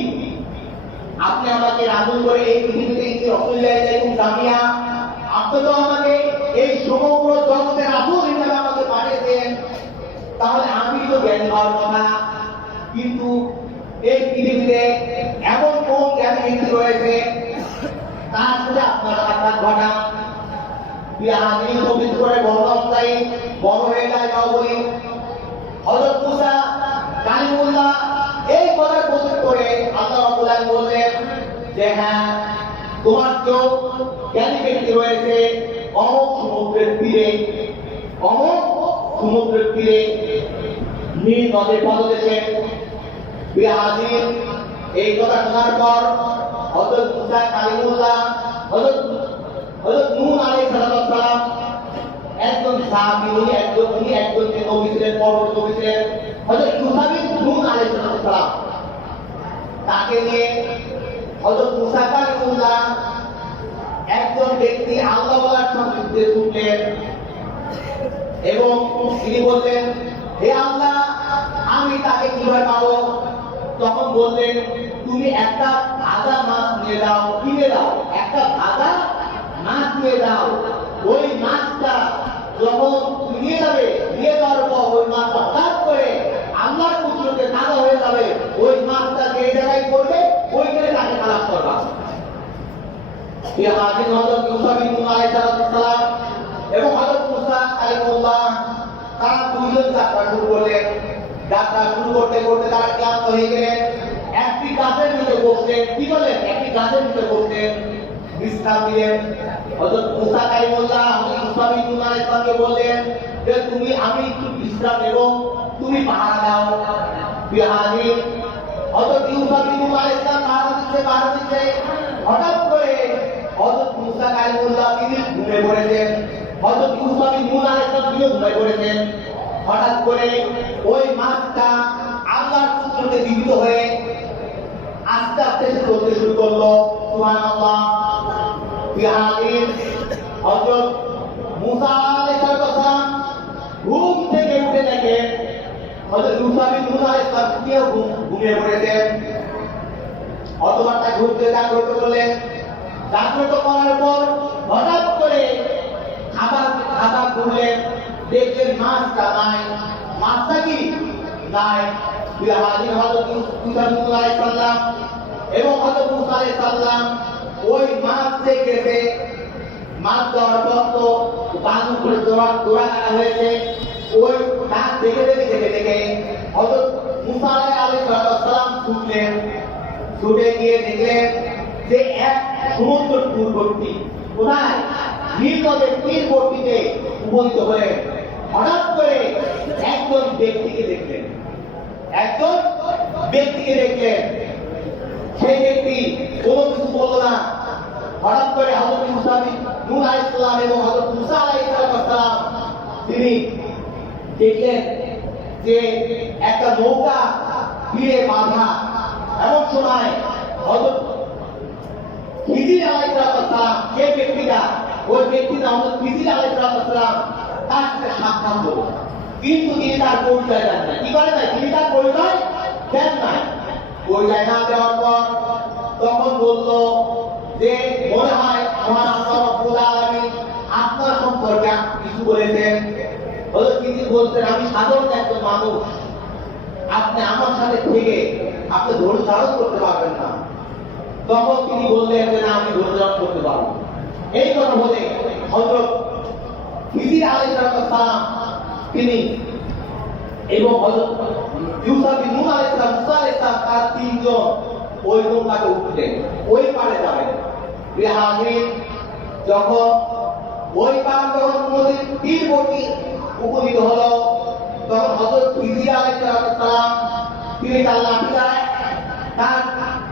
আপনি আমাকে রাসূল করে এই পৃথিবীতে রাসূলুল্লাহ আলাইহিস সালাম, আপনি তো আমাকে এই সমগ্র জগতের রাসূল হিসেবে আমাকে পাঠিয়েছেন, তাহলে আমি তো জ্ঞানী হওয়ার কথা, কিন্তু এই পৃথিবীতে এমন কোন জ্ঞানী ব্যক্তি রয়েছে তার সাথে আপনার সাক্ষাৎ ঘটা। আমি পবিত্র করে বর্ণনায় বড় হয়ে যায় তাও বলি। হযরত মুসা কালিমুল্লাহ এই কথার প্রস্তুত করে আল্লাহ রাব্বুল আলামিন বললেন যে, হ্যাঁ, তোমার কেউ জ্ঞানী ব্যক্তি রয়েছে অমুক সমুদ্রের তীরে, অমুক সমুদ্রের তীরে নীল নদের পাদদেশে। হাজির এই কথা শোনার পর হযরত মুসা কালিমুল্লাহ হযরত নূহ আলাইহিস সালাম একজন সাহাবী, উনি একজন নবী ছিলেন, পরবর্তী নবী ছিলেন, হযরত নূহ আলাইহিস সালাম। তাকে নিয়ে হযরত মুসা কালিমুল্লাহ একজন ব্যক্তি আল্লাহ ওয়ালার সঙ্গে ছুটলেন এবং তিনি বললেন, হে আল্লাহ, আমি তাকে কিভাবে পাবো? তখন বললেন, তুমি একটা ভাজা মাছ নিয়ে দাও, কিনে দাও, একটা ভাজা মাছ নিয়ে দাও। ওই মাছটা যখন নিয়ে যাবে, নিয়ে যাওয়ার পর ওই মাছটা হঠাৎ করে আল্লাহর পুত্রকে তাজা হয়ে যাবে, ওই মাছটা যে জায়গায় করবে ওইখানে তাকে খালাস করবা। হাজির হযরত ইউসুফ বিন আলাইহিস সালাম এবং হযরত মুসা কালিমুল্লাহ তারা দুইজন যাত্রা শুরু করলেন। যাত্রা শুরু করতে করতে তারা ক্লান্ত হয়ে গেলেন। একটি গাছের নিচে বসলেন। কি বলেন? একটি গাছের নিচে বসলেন, বিশ্রাম নিলেন। হযরত মুসা কালিমুল্লাহ ইউসুফ বিন আলাইহিস সালামকে বললেন যে, আমি একটু বিশ্রাম নেব, তুমি পাহারা দাও। হাজির হযরত ইউসুফ বিন আলাইহিস সালাম পাহারা দিতে হঠাৎ করে হযরত মুসা কালিমুল্লাহ তিনি ঘুমিয়ে পড়েছেন। হযরত ইউসুফ বিন আলাইহিস সালাম তিনিও ঘুমিয়ে পড়েছেন। হঠাৎ করে ওই মাছটা আল্লাহর পুত্রকে জীবিত হয়ে আস্তে আস্তে চলতে শুরু করলো। সুবহানাল্লাহ। হাজির হযরত মুসা আলাইহিস সালাম ঘুম থেকে উঠে দেখেন হযরত ইউসুফ বিন আলাইহিস সালাম তিনিও ঘুমিয়ে পড়েছেন। অতঃপর ঘুরতে জাগ্রত করলেন। জাগ্রত করার পর হঠাৎ করে খাবার খুললেন, দেখলেন মাছটা নাই। মাছটা কি নাই? হাজির হযরত ইউসুফ আলাইহিস সালাম এবং হযরত মুসা আলাইহিস সালাম ওই মাছ দেখেছে। মাছ দেওয়ার পর তো বাজু করে দোড়া কাটা হয়েছে। ওই মাছ দেখে হযরত মুসা আলাইহিস সালাম ছুটলেন। ছুটে গিয়ে দেখলেন যে এক সমুদ্র তীরবর্তী, কোথায়? নীল নদের তীরবর্তীতে উপনীত হলেন। হঠাৎ করে একজন ব্যক্তিকে দেখলেন। দেখলেন যে একটা নৌকা ভিড়ে বাঁধা। এমন সময় হযরত খিজির আলাইহিস সালাম, যে ব্যক্তিটা, ওই ব্যক্তিটা হযরত খিজির আলাইহিস সালাম তার সাথে সাক্ষাৎ হলো, কিন্তু তিনি তার পরিচয় দেন না। কি করে নাই? তিনি তার পরিচয় দেন নাই। পরিচয় না দেওয়ার পর তখন বলল যে মনে হয় মহান আল্লাহ রাব্বুল আলামিন আপনার সম্পর্কে কিছু বলেছেন। হযরত খিজির বলছেন, আমি সাধারণ একজন মানুষ, আপনি আমার সাথে থেকে আপনি ধৈর্য ধারণ করতে পারবেন না। তখন তিনি বললেন যে না, আমি ধৈর্য ধারণ করতে পারবো। এই কথা বলে হযরত খিজির আলাইহিস সালাম তিনি এবং হযরত ইউসা বিন নূন আলাইহিস সালাম, মুসা আলাইহিস সালাম, তার তিনজন ওই নৌকাতে উঠলেন, ওই পারে যাবেন। হাজির যখন ওই পার যখন নদীর তীরবর্তী উপনীত হলো, তখন হযরত খিজির আলাইহিস সালাম তিনি তার লাঠিটায় তার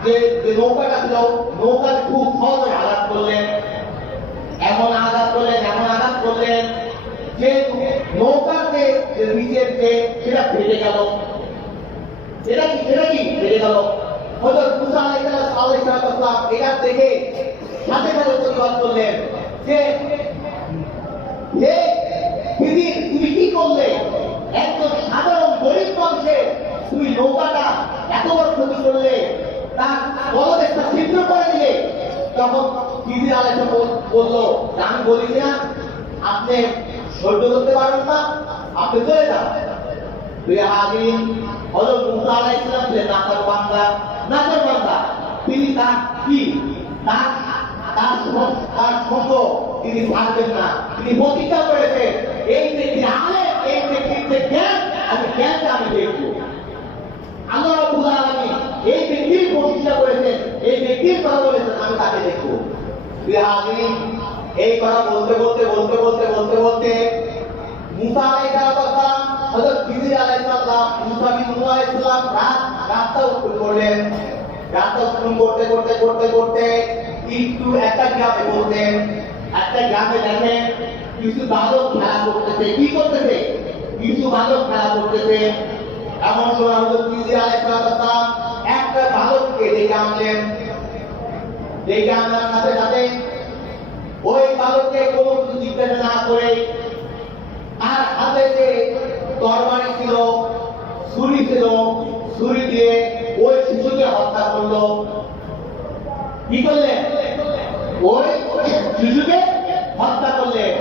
যে নৌকাটা ছিল, নৌকাতে খুব সহজে আঘাত করলেন। এমন আঘাত করলেন যে নৌকার যে নিচের যে সেটা ফেটে গেল। সেটা কি ফেটে গেল। হযরত মুসা আলাইহিস সালাম এটা দেখে সাথে সাথে প্রতিবাদ করলেন যে হে খিজির, তুমি কি করলে? একজন সাধারণ গরিব মানুষের তুমি নৌকাটা এত বড় ক্ষতি করলে, তার বলদেশটা ছিদ্র করে দিলে। তখন খিজির আলাইহিস সালাম বলল, আমি বলি না আপনি সহ্য করতে পারবেন না, আপনি চলে যান। হাজির হযরত মুসা আলাইহিস সালাম ছিলেন নাফরবান্দা। তিনি তার কি তার সঙ্গ তিনি ছাড়বেন না। তিনি প্রতিজ্ঞা করেছেন, এই ব্যক্তির আলেম, এই ব্যক্তির যে জ্ঞান, আমি জ্ঞানটা আমি দেখব। আল্লাহ রাব্বুল আলামিন এই ব্যক্তির প্রতিষ্ঠা করেছেন, এই ব্যক্তির কথা বলেছেন, আমি তাকে দেখব। হাজির এই কথা বলতে মুসা আলাইহিস সালাম, হযরত খিজির আলাইহিস সালাম, মুসা বিন নূন আলাইহিস সালাম রাস্তা উত্তর করলেন। রাস্তা উত্তর করতে একটু একটা গ্রামে বলতেন, একটা গ্রামে দেখেন কিছু বালক খেলা করতেছে। কি করতেছে? কিছু বালক খেলা করতেছে। এমন সময় হযরত খিজির আলাইহিস সালাম একটা বালককে ডেকে আনলেন। ডেকে আনার সাথে সাথে ওই বালককে কোনো কিছু জিজ্ঞাসা না করে তার হাতে যে তরবারি ছিল, ছুরি ছিল, ছুরি দিয়ে ওই শিশুকে হত্যা করলো। কি করলেন? ওই শিশুকে হত্যা করলেন।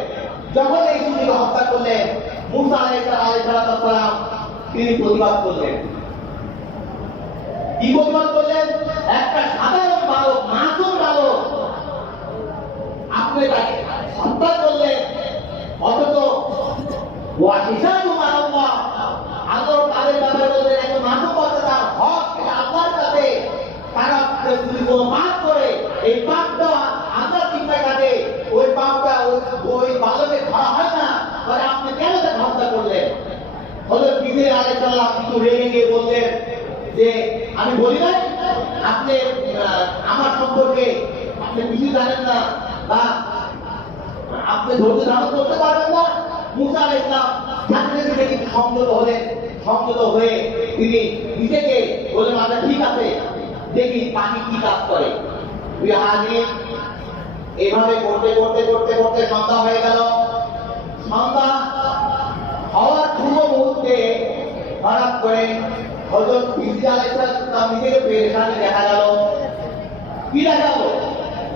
যখন এই শিশুকে হত্যা করলেন, মুসা আলাইহিস সালাম তিনি প্রতিবাদ করলেন। কি প্রতিবাদ করলেন? একটা সাধারণ বালক, মাসুম বালক, আপনি তাকে হত্যা করলেন, অথচ আল্লাহ তাদের ব্যাপারে বলছেন একজন মাসুম বাচ্চা তার হক, এটা আল্লাহর কাছে তারা যদি কোনো পাপ করে, এই পাপটা আল্লাহ চিন্তা কাটে, ওই পাপটা ওই বালকে ধরা হয় না, তাহলে আপনি কেন তাকে হত্যা করলেন? হযরত খিজির আলাইহিস সালাম কিছু রেগে গিয়ে বললেন যে আমি বলি নাই আপনি আমার সম্পর্কে আপনি কিছু জানেন না, বা আপনি ধৈর্য ধারণ করতে পারবেন না। মুসা আলাইহিস সালাম সাথে সাথে কিন্তু সংযত হয়ে তিনি নিজেকে বললেন, আচ্ছা ঠিক আছে, দেখি পানি কি কাজ করে। হাজির এভাবে করতে সন্ধ্যা হয়ে গেল। সন্ধ্যা হওয়ার পূর্ব মুহূর্তে হঠাৎ করে হযরত খিজির আলাইহিস সালাম নিজেকে পেরেশানি দেখা গেল। কি দেখা গেল?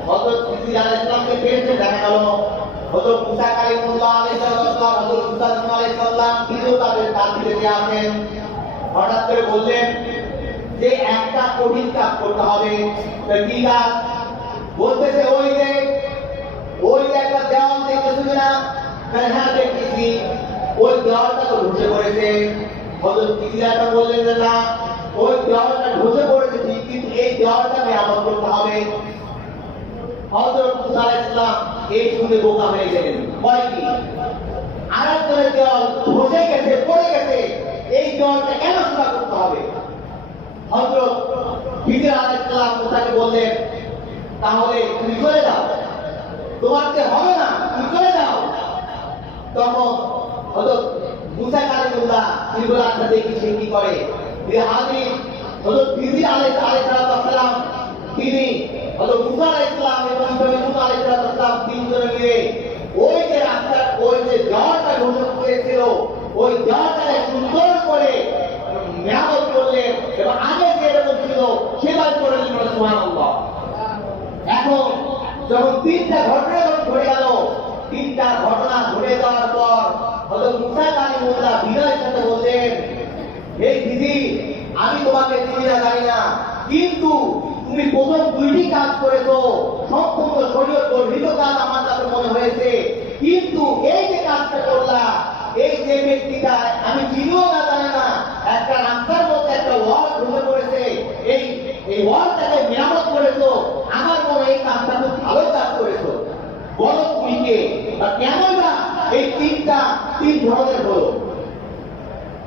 হযরত খিজির আলাইহিস সালামকে পেরেশানি দেখা গেল। হযরত মুসা কালিমুল্লাহ আলাইহিস সালাম, হযরত মুসা আলাইহিস সালাম নিজেও তাদের কাছে আছেন। হঠাৎ করে বললেন যে একটা কঠিন কাজ করতে হবে। কি কাজ? বলতেছে ওই যে একটা দেওয়াল দেখতেছি না? হ্যাঁ দেখতেছি। ওই দেওয়ালটা তো ধসে পড়েছে। হযরত খিজির বললেন যে না, ওই দেওয়ালটা ধসে পড়েছে ঠিক, কিন্তু এই দেওয়ালটা মেরামত করতে হবে। হযরত মুসা আলাইহিস সালাম এই শুনে বোকা হয়ে গেলেন। কয় কি? আরেকজনের দেওয়াল ধসে গেছে, পড়ে গেছে, এই দেওয়ালটা কেন সোজা করতে হবে? হযরত খিজির আলাইহিস সালাম মুসাকে বললেন, তাহলে তুমি চলে যাও, তোমাকে হবে না, তুমি চলে যাও। তখন হযরত মুসা কালিমুল্লাহ তিনি বলে আচ্ছা দেখি সে কি করে। হাজির হযরত খিজির আলাইহিস সালাম তিনি হযরত মুসা আলাইহিস সালাম এবং মুসা আলাইহিস সালাম তিনজনে মিলে ওই যে রাস্তা ওই যে দেওয়ালটা ঘোষণা করেছিল ওই দেওয়ালটাকে সুন্দর করে মেরামত করলেন এবং আগে যেরকম ছিল সেভাবে করে দিলেন। সুবহানাল্লাহ। এখন যখন তিনটা ঘটনা ঘটে গেল, তিনটা ঘটনা ঘটে যাওয়ার পর হযরত মুসা কালিমুল্লাহ বিনয়ের সাথে বললেন, হে দিদি আমি তোমাকে চিনি না জানি না, কিন্তু তুমি প্রথম দুইটি কাজ করেছো সম্পূর্ণ শরীয়ত বর্ধিত কাজ আমার কাছে মনে হয়েছে, কিন্তু এই যে কাজটা করলা এই যে ব্যক্তিটা আমি চিনিও না জানি না, একটা রাস্তার মধ্যে একটা ওয়াল ঢুকে পড়েছে, এই ওয়ালটাকে মেরামত করেছো, আমার মনে এই কাজটা খুব ভালো কাজ করেছো, বলো তুমি কে বা কেন না এই তিন ধরনের হলো।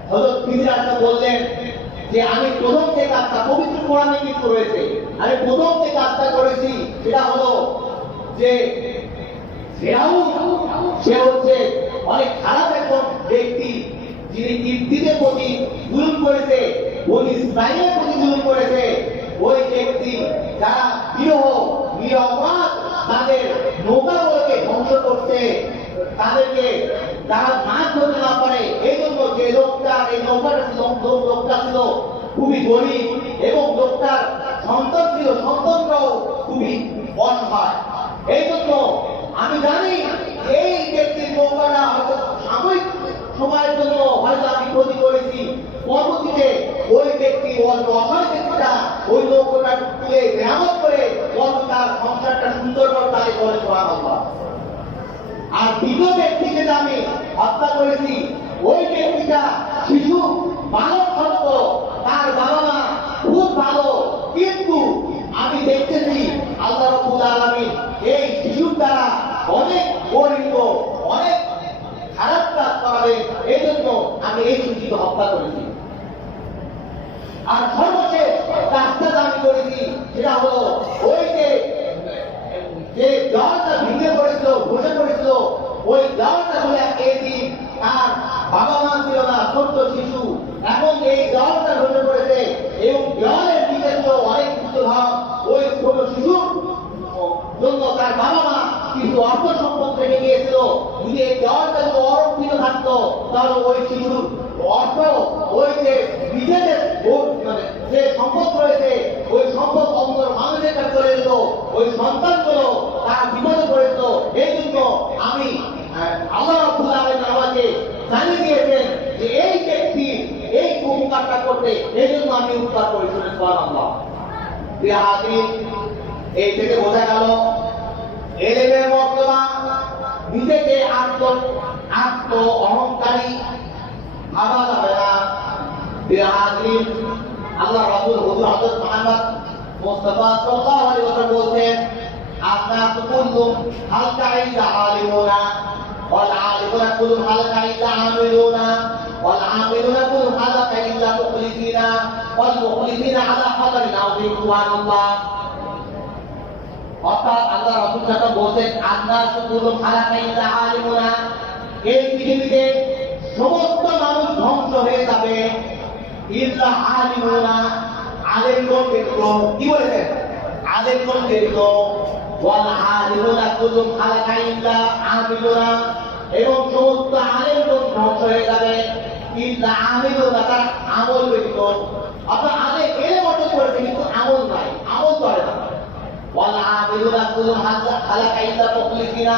হযরত খিজির বললেন যে আমি প্রথম যে কাজটা পবিত্র কোরআনে কিন্তু রয়েছে, আমি প্রথম যে কাজটা করেছি সেটা হলো যে ফিরাউন সে হচ্ছে অনেক খারাপ একজন ব্যক্তি, যিনি কিবতীদের প্রতি জুলুম করেছে, বনি ইসরাঈলের প্রতি জুলুম করেছে, ওই ব্যক্তি যারা নিরপরাধ তাদের নৌকাগুলোকে ধ্বংস করতে, তাদেরকে তারা মাছ ধরতে না পারে, এই জন্য যে লোকটা এই লোকটা ছিল খুবই গরিব এবং লোকটার সন্তান ছিল, সন্তানরাও খুবই অসহায়। এই জন্য আমি জানি এই ব্যক্তির নৌকাটা হয়তো সাময়িক সময়ের জন্য হয়তো আমি ক্ষতি করেছি, পরবর্তীতে ওই ব্যক্তি অসহায় ব্যক্তিটা ওই নৌকাটা তুলে মেরামত করে তার সংসারটা সুন্দর করে তাকে করে সুবহানাল্লাহ। আর দ্বিতীয় ব্যক্তিকে আমি হত্যা করেছি, ওই ব্যক্তিটা শিশু বালক সত্য, তার বাবা মা খুব ভালো, কিন্তু আমি দেখতেছি আল্লাহ রাব্বুল আলামিন এই শিশুর দ্বারা অনেক গরিব অনেক খারাপ কাজ করাবে, এই জন্য আমি এই শিশুকে হত্যা করেছি। আর সর্বশেষ কাজটা আমি করেছি সেটা হলো ওই যে দেওয়ালটা ভেঙে পড়েছিল, বসে পড়েছিল, ওই দেওয়ালটা হলে এই দিন তার বাবা মা ছিল না, ছোট্ট শিশু, এখন এই দেওয়ালটা বসে পড়েছে এবং দেওয়ালের নিচে ছিল অনেক কিছু ভাব, ওই ছোট শিশুর জন্য তার বাবা মা কিছু অর্থ সম্পদ রেখে গিয়েছিল, যদি এই দেওয়ালটা যদি অরক্ষিত থাকতো তাহলে ওই শিশুর অর্থ ওই যে নিজেদের যে সম্পদ রয়েছে ওই সম্পদ অন্য মানুষের কাছে চলে যেত, ওই সন্তানগুলো তারা বিপদে পড়েছিল। এই জন্য আমি আল্লাহ রাব্বুল আলামিন আমাকে জানিয়ে দিয়েছেন যে এই ব্যক্তি এই উপকারটা করতে, এই জন্য আমি উপকার করেছি। সুবহানাল্লাহ। প্রিয় হাজির, এই থেকে বোঝা গেল এলেমের মর্তবা নিজেকে আত্ম অহংকারী ভাবা যাবে না। প্রিয় হাজির, আল্লাহ রাসূল হুজুর হযরত মুহাম্মদ মুস্তাফা সাল্লাল্লাহু আলাইহি ওয়াসাল্লাম বলেন, আপনারা কুল্লুম হালকা ইল্লা আলিমুনা ওয়াল আলিমুনা কুল্লুম হালকা ইল্লা আমিলুনা ওয়াল আমিলুনা কুল্লুম হালকা ইল্লা মুখলিসিনা ওয়াল মুখলিসিনা আলা হাদারিন আযীম। সুবহানাল্লাহ। অর্থাৎ আল্লাহ রাসূল সাল্লাল্লাহু বলেন, আন্নাস কুল্লুম হালকা ইল্লা আলিমুনা, এই পৃথিবীতে সমস্ত মানুষ ধ্বংস হয়ে যাবে, ইল্লা আলিমুনা, আলেমগণ ব্যতীত। কি বলেছেন? আলেমগণ ব্যতীত। ওয়াল আলিমুনা কুল্লুম হালাকা ইল্লা আমিলুনা, এবং সমস্ত আলেমগণ ধ্বংস হয়ে যাবে, ইল্লা আমিলুনা, তার আমল ব্যতীত। অর্থাৎ আলেম এলেম অর্জন করেছে কিন্তু আমল নাই, আমল করে না। ওয়াল আমিলুনা কুল্লুম হালাকা ইল্লা মুখলিসিনা,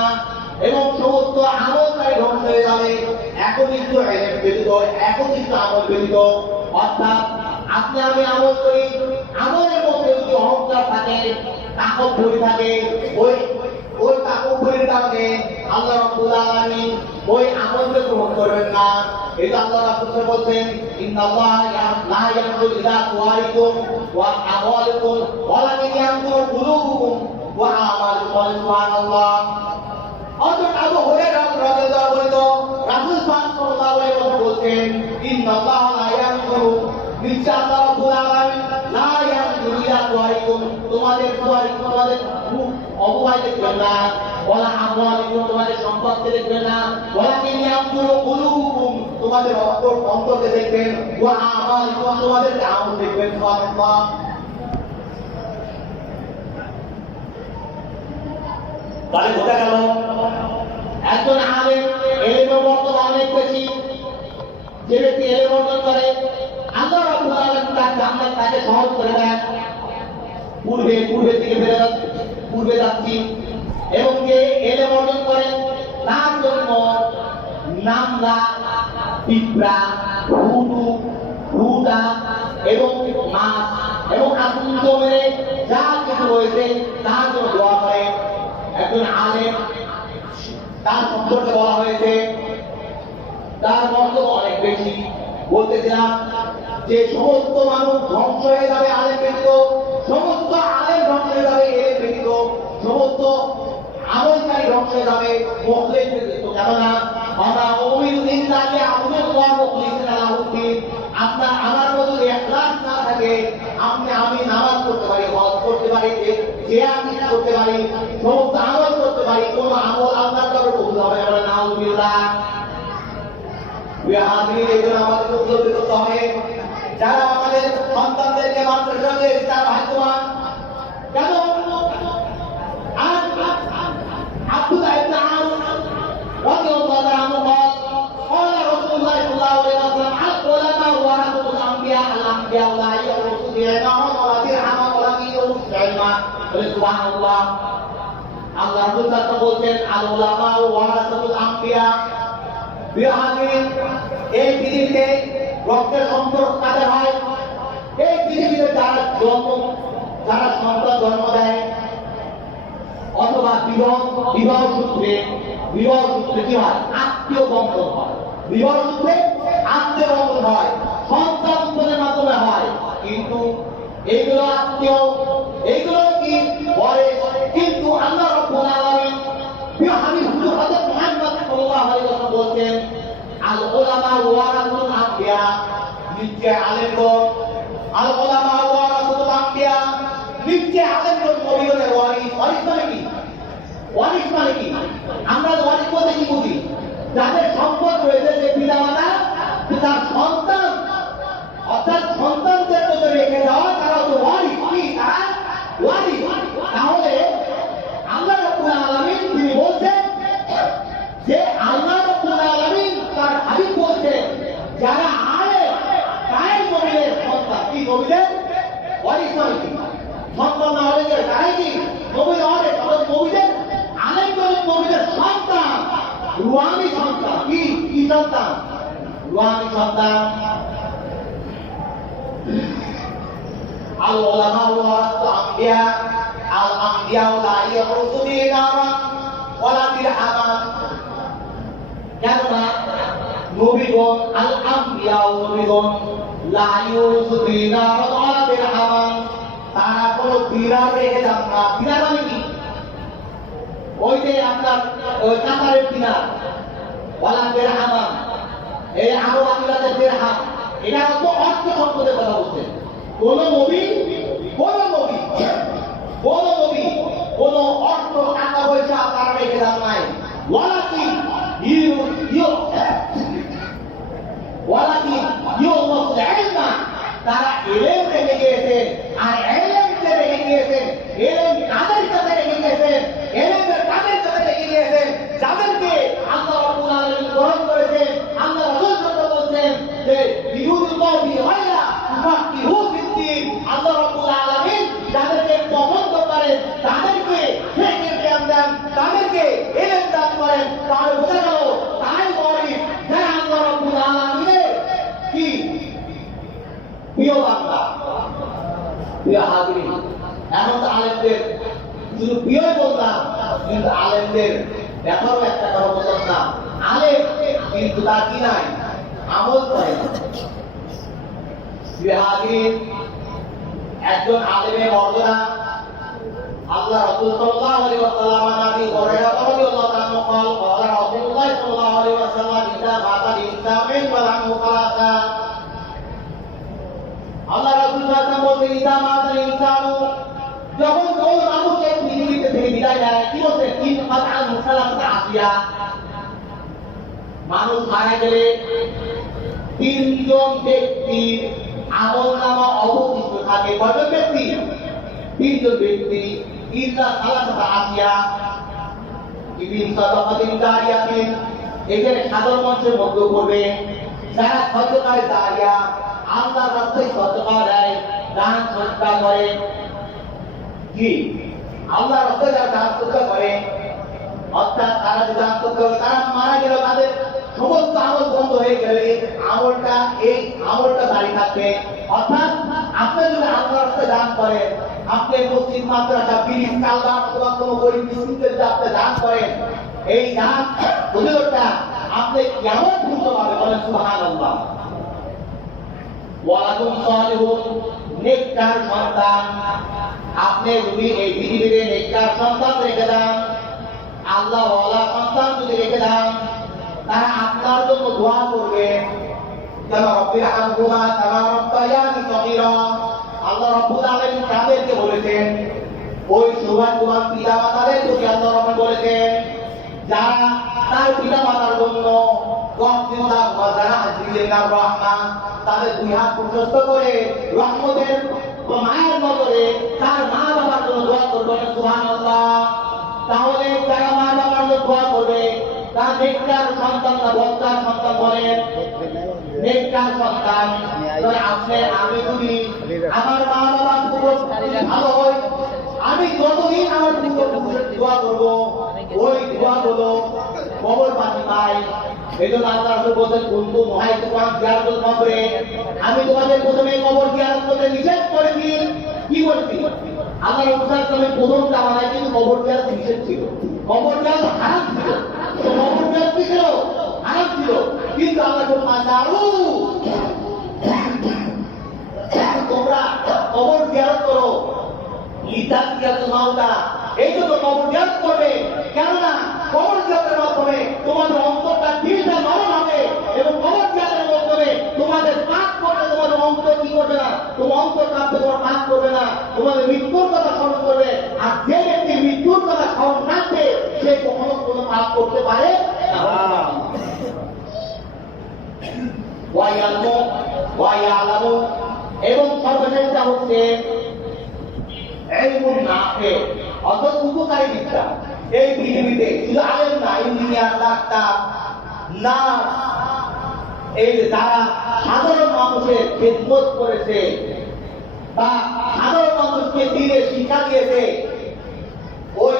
এবং সমস্ত আমলকারী ধ্বংস হয়ে যাবে একনিষ্ঠ এলেম ব্যতীত, একনিষ্ঠ আমল ব্যতীত। অর্থাৎ আপনি আমি আমল করি, আমলের মধ্যে যদি অহংকার থাকে, তাকব্বুরি থাকে, ওই তাকব্বুরির কারণে আল্লাহ রাব্বুল আলামিন ওই আমলকে গ্রহণ করবেন না। এটা আল্লাহ রাসূল বলেন, ইন্নাল্লাহা লা ইয়ানজুরু ইলা সুওয়ারিকুম ওয়া আমওয়ালিকুম ওয়ালাকিন ইয়ানজুরু কুলুবুকুম ওয়া আমালুকুম। সুবহানাল্লাহ। হযরত আবু হুরায়রা রাদিয়াল্লাহু আনহু রাসূল পাক সাল্লাল্লাহু আলাইহি ওয়াসাল্লাম বলেন, ইন্নাল্লাহা লা ইয়ানজুরু, নিশ্চয় আল্লাহ রাব্বুল আলামিন লা ইয়ানজুরু ইলা সুওয়ারিকুম, তোমাদের রূপ অবয়ব দেখবেন না, ওয়ালা আমওয়ালিকুম, তোমাদের সম্পদকে দেখবেন না, ওয়ালাকিন ইয়ানজুরু কুলুবুকুম, তোমাদের অন্তরকে দেখবেন, ওয়া আমালিকুম তোমাদের আমল দেখবেন। সুবহানাল্লাহ। তাহলে বোঝা গেল একজন আলেম এলেমের বর্তমান অনেক বেশি। যে ব্যক্তি এলেম অর্জন করে আল্লাহ রাব্বুল আলামিন তার জান্নাত তাকে সহজ করে দেন। পূর্বের দিকে পূর্বে যাচ্ছি। এবং যে এলেম অর্জন করেন তার জন্য নামলা, পিঁপড়া, ভুদা এবং মাছ এবং আগুন মেরে যা কিছু রয়েছে তার জন্য দোয়া করে। একজন আলেম তার সম্পর্কে বলা হয়েছে তার মর্যাদা অনেক বেশি। বলতেছিলাম যে সমস্ত মানুষ ধ্বংস হয়ে যাবে আলেম ব্যতীত, সমস্ত আলেম ধ্বংস হয়ে যাবে এলেম ব্যতীত, সমস্ত আমলকারী ধ্বংস হয়ে যাবে মুখলিস ব্যতীত। কেননা আমরা ওমিনুদ্দিন তাকে আবুদুল্লাহ মুখলিসিন আলাহুদ্দিন, আপনার আমার মধ্যে ইখলাস না থাকে আমি নামাজ পড়তে পারি, হজ করতে পারি, জিয়ারত করতে পারি, সমস্ত আমল করতে পারি, কোন আমল আল্লাহর দরবারে কবুল হবে না। নাউযুবিল্লাহ। আমাদের উপলব্ধি করতে হবে যারা আমাদের সন্তানদেরকে মাদ্রাসাতে তারা ভাগ্যবান। কেন আব্দুল্লাহ ইবনে আমর রাদিয়াল্লাহু তাআলা আনহু قال رسول الله صلى الله عليه وسلم العلماء ورثة الانبياء الانبياء لا يورثون دينارا ولا درهما ولكن يورثون علما। সুবহানাল্লাহ। আল্লাহ রাব্বুল আলামিন বলেন আল উলামা ওয়ারাসাতুল আম্বিয়া। এই পৃথিবীতে রক্তের সম্পর্ক কাদের হয়? এই পৃথিবীতে যারা সন্তান জন্ম দেয় অথবা বিবাহ সূত্রে কি হয়? আত্মীয় বন্ধন হয়। বিবাহ সূত্রে আত্মীয় বন্ধন হয়, সন্তান উৎপন্নের মাধ্যমে হয়। কিন্তু এইগুলো আত্মীয়, এইগুলো কি পরে, কিন্তু আল্লাহ রাব্বুল আলামিন হযরত মুহাম্মদ সাল্লাল্লাহু আলাইহি ওয়াসাল্লাম বলেন আল উলামা ওয়ারাসাতুল আম্বিয়া। নিশ্চয় আলেমগণ, আল উলামা ওয়ারাসাতুল আম্বিয়া, নিশ্চয় আলেমগণ নবীগণের ওয়ারিস। ওয়ারিস মানে কি? ওয়ারিস মানে কি? আমরা ওয়ারিস বলতে কি বুঝি? যাদের সম্পদ রয়েছে, যে পিতামাতা তার সন্তান, অর্থাৎ সন্তানদের মধ্যে রেখে যাওয়া, তারা তো ওয়ারিস। কি তারা ওয়ারিস? তাহলে আল্লাহ রাব্বুল আলামিন তিনি বলছেন যে আল্লাহ রাব্বুল আলামিন তার হাবিব বলছেন যারা আলেম তাই নবীদের সন্তান। কি নবীদের ওয়ারিস মানে কি? সন্তান না হলে তারাই কি নবীর ওয়ারিস? নবীদের আলেম বলেন নবীদের সন্তান, রুহানি সন্তান। কি সন্তান? রুহানি সন্তান। আল উলামা ওয়ারাসাতুল আম্বিয়া আল আম্বিয়া লা ইয়ারুসু দিনারা ওয়ালা দিরহামা। কেননা নবীগণ আল আম্বিয়া নবীগণ লা ইয়ারুসু দিনারা ওয়ালা দিরহামা, তারা কোনো দিনার রেখে যান না। দিনার মানে কি? ওই যে আপনার ওই কাতারের দিনার, ওয়ালা দিরহামা, এই আরব আমিরাতের দিরহাম, এটা তো অর্থ সম্পদের কথা বলছেন। কোন নবী কোন অর্থ টাকা পয়সা তারা রেখে যান নাই। ওয়ালাকিন ইউওয়াসিল ইলমা, তারা ইলম রেখে গিয়েছেন। আর ইলম যে রেখে গিয়েছেন, ইলম কাদের কাছে রেখে গিয়েছেন? ইলমের কাদের কাছে রেখে গিয়েছেন? যাদেরকে আল্লাহ রাব্বুল আলামিন গ্রহণ করেছেন। আল্লাহ রাসূল সাল্লাল্লাহু আলাইহি ওয়াসাল্লাম যে বিহুদুল্লাহি গায়রা তুফাক্কিহু ফিদ্দীন, আল্লাহ রাব্বুল আলামিন যাদেরকে পছন্দ করেন তাদেরকে ফিকহের জ্ঞান দেন, তাদেরকে ইলম দান করেন। তাহলে বোঝা গেল তাই ওয়ারিস যারা আল্লাহ রাব্বুল আলামিনের কি প্রিয় বান্দা, প্রিয় হাজিরিন। এখন তো আলেমদের শুধু প্রিয় বললাম, কিন্তু আলেমদের ব্যাপারও একটা কথা বললাম না। আলেম কিন্তু তার কি নাই? আমল করে। প্রিয় হাজিরিন, একজন আলেমের মর্যাদা আল্লাহ রাসূল সাল্লাল্লাহু আলাইহি ওয়াসাল্লাম নবী হুরায়রা রাদিয়াল্লাহু তাআলা قال قال رسول الله صلى الله عليه وسلم إذا مات الإنسان فله ثلاثة। আল্লাহ রাসূল সাল্লাল্লাহু আলাইহি ওয়াসাল্লাম বলেন ইদা মাতাল ইনসানু, যখন কোন মানুষ এই পৃথিবীতে থেকে বিদায় নেয়, কি বলছেন? তিন ফাতাল মুসালাত আসিয়া, মানুষ মারা গেলে তিনজন ব্যক্তির আমলনামা অবশিষ্ট থাকে। কয়জন ব্যক্তি? তিনজন ব্যক্তি। ইল্লা সালাসাতা আসিয়া বিবিন সাদাকাতিন দারিয়াতিন, এখানে সাধারণ মানুষের মধ্যে পড়বে যারা সদকায় দাঁড়িয়া আল্লাহর রাস্তায় সদকা দেয়, দান সদকা করে। কি আল্লাহর রাস্তায় যারা দান সদকা করে, অর্থাৎ তারা যে দান সদকা করে, তারা মারা গেল, তাদের সমস্ত আমল বন্ধ হয়ে গেলে এই আমলটা দাঁড়িয়ে থাকবে। অর্থাৎ আপনি যদি আল্লাহর রাস্তায় দান করেন, আপনি মসজিদ মাদ্রাসা ব্রিজ কালভার্ট অথবা কোনো গরিব মিসকিনকে যদি আপনি দান করেন, এই দান ফজিলতটা আপনি কেমন পূর্ণ পাবে? বলেন সুবহানাল্লাহ। ওয়ালাকুম সালিহুন, নেককার সন্তান। আপনি যদি এই পৃথিবীতে নেককার সন্তান রেখে দেন, আল্লাহ ওয়ালা সন্তান যদি রেখে দেন, তারা আপনার জন্য দোয়া করবে। যেন রব্বির হামহুমা কামা রাব্বায়ানি সগীরা। আল্লাহ রাব্বুল আলামিন কাদেরকে বলেছেন? ওই সৌভাগ্যবান পিতামাতাদের প্রতি আল্লাহ রাব্বুল বলেছেন যারা তার পিতামাতার জন্য তাদের দুই হাত প্রশস্ত করে রহমতের মায়ের নজরে তার মা বাবার জন্য দোয়া করবেন। সুবহানাল্লাহ। তাহলে যারা মা বাবার জন্য দোয়া করবে তার নেককার সন্তান না বক্তার সন্তান? বলেন নেককার সন্তান। আপনি আমি যদি আমার মা বাবা ভালো হয়, আমি যতদিন আমার দোয়া করবো, ওই দোয়া গুলো কবর পানি পাই। এই জন্য আল্লাহ রাসূল বলেন কুনতু মুহাইতুকাম জিয়ারাতুল কবরে, আমি তোমাদের প্রথমে কবর জিয়ারত করতে নিষেধ করেছি। কি বলেছি? আল্লাহ রাসূল সাল্লাল্লাহু প্রথম জামানায় কিন্তু কবর জিয়ারত নিষেধ ছিল, কবর জিয়ারত হারাম ছিল। তো কবর জিয়ারত কি ছিল? হারাম ছিল। কিন্তু আল্লাহ তোমরা কবর জিয়ারত করো, এই জন্য কবর জিয়ারত করবে। কেননা কবর জিয়ারতের মাধ্যমে তোমাদের অন্তরটা দিলটা নরম হবে, এবং কবর জিয়ারতের মাধ্যমে তোমাদের পাপ করবে, তোমাদের অন্তর কি করবে না, তোমার অন্তর কাঁপতে তোমার পাপ করবে না, তোমাদের মৃত্যুর কথা স্মরণ করবে। আর যে ব্যক্তি মৃত্যুর কথা স্মরণ রাখবে, সে কখনো কোনো পাপ করতে পারে না। এবং সর্বশেষটা হচ্ছে ইলমুন নাফি, অর্থাৎ উপকারী বিদ্যা। এই পৃথিবীতে শুধু আলেম না, ইঞ্জিনিয়ার, ডাক্তার, নার্স, এই যারা সাধারণ মানুষের খেদমত করেছে বা সাধারণ মানুষকে দিনে শিক্ষা দিয়েছে, ওই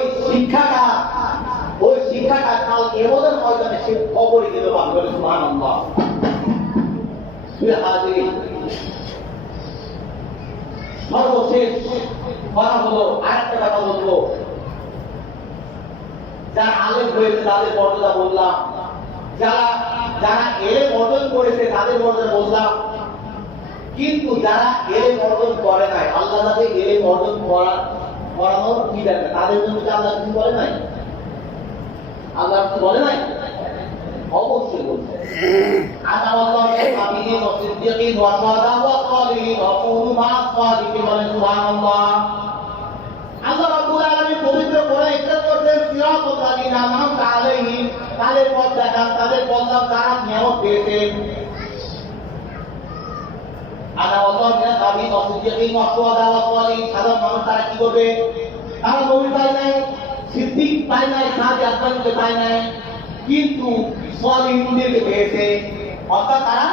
শিক্ষাটা কাল কেমনের ময়দানে সে কবরে গেলে পাবে। সুবহানাল্লাহ। সর্বশেষ কথা হলো, আরেকটা কথা বলবো, যারা আলেম হয়েছে তাদের মর্যাদা বললাম, যারা এলেম অর্জন করেছে তাদের মর্যাদা বললাম, কিন্তু যারা এলেম অর্জন করে নাই, আল্লাহ তাদের এলেম অর্জন করানোর কি দরকার? তাদের জন্য কি আল্লাহ কিছু বলে নাই? আল্লাহ কিছু বলে নাই? অবশ্যই বলছে। আল্লাহ রাব্বুল আলামিন পবিত্র কোরআনে ইরশাদ করেছেন সিরাতাল লাযিনা আন'আমতা আলাইহিম, তাদের পথ দেখান, তাদের বললাম তারা নিয়ামত পেয়েছে। আনা আল্লাহ মিনাল নাবিয়্যিন ওয়াস সিদ্দীকিন ওয়াস শুহাদা ওয়াস সালিহিন। সাধারণ মানুষ তারা কি করবে? তারা নবী পায় নাই, সিদ্দিক পায় নাই, সাহাবী আকরামকে পায় নাই, কিন্তু সালিহিনদেরকে পেয়েছে। অর্থাৎ তারা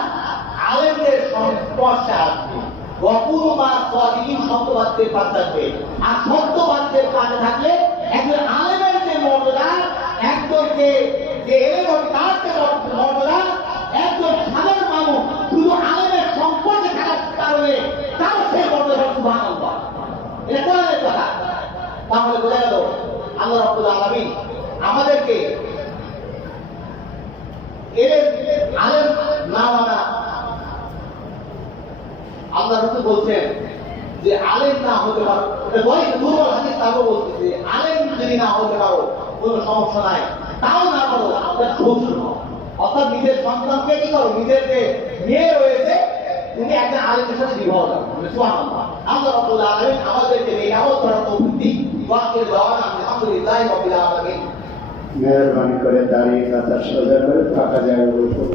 আলেমদের সংস্পর্শে আসবে। সত্যবাদীদের পাশে থাকবে, আর সত্যবাদীদের পাশে থাকলে একজন আলেমের যে মর্যাদা, একজনকে যে এলেম তার যে মর্যাদা, একজন সাধারণ মানুষ শুধু আলেমের সম্পর্কে থাকার কারণে তার সেই মর্যাদা। সুবহানাল্লাহ। এটা কোরআনের কথা। তাহলে বোঝা গেল আল্লাহ রাব্বুল আলামিন আমাদেরকে আলেম না মানা, আল্লাহ রাসূল বলছেন যে আলেম না হতে পারো, দুর্বল হাদিস, তারও বলতেছে আলেম যদি না হতে পারো কোনো সমস্যা নাই, তাও না পারো আপনার শ্বশুর হও। অর্থাৎ নিজের সন্তানকে কি করো, নিজের যে মেয়ে রয়েছে তুমি একজন আলেমের সাথে বিবাহ করো। সুবহানাল্লাহ। আল্লাহ রাব্বুল আলামিন আমাদেরকে এই আমল করার তৌফিক দিন। ওয়াকিল দাওয়ানা আলহামদুলিল্লাহি রাব্বিল আলামিন। মেহরবানি করে দাঁড়িয়ে কাতার সোজা করে ফাঁকা জায়গা বসুন।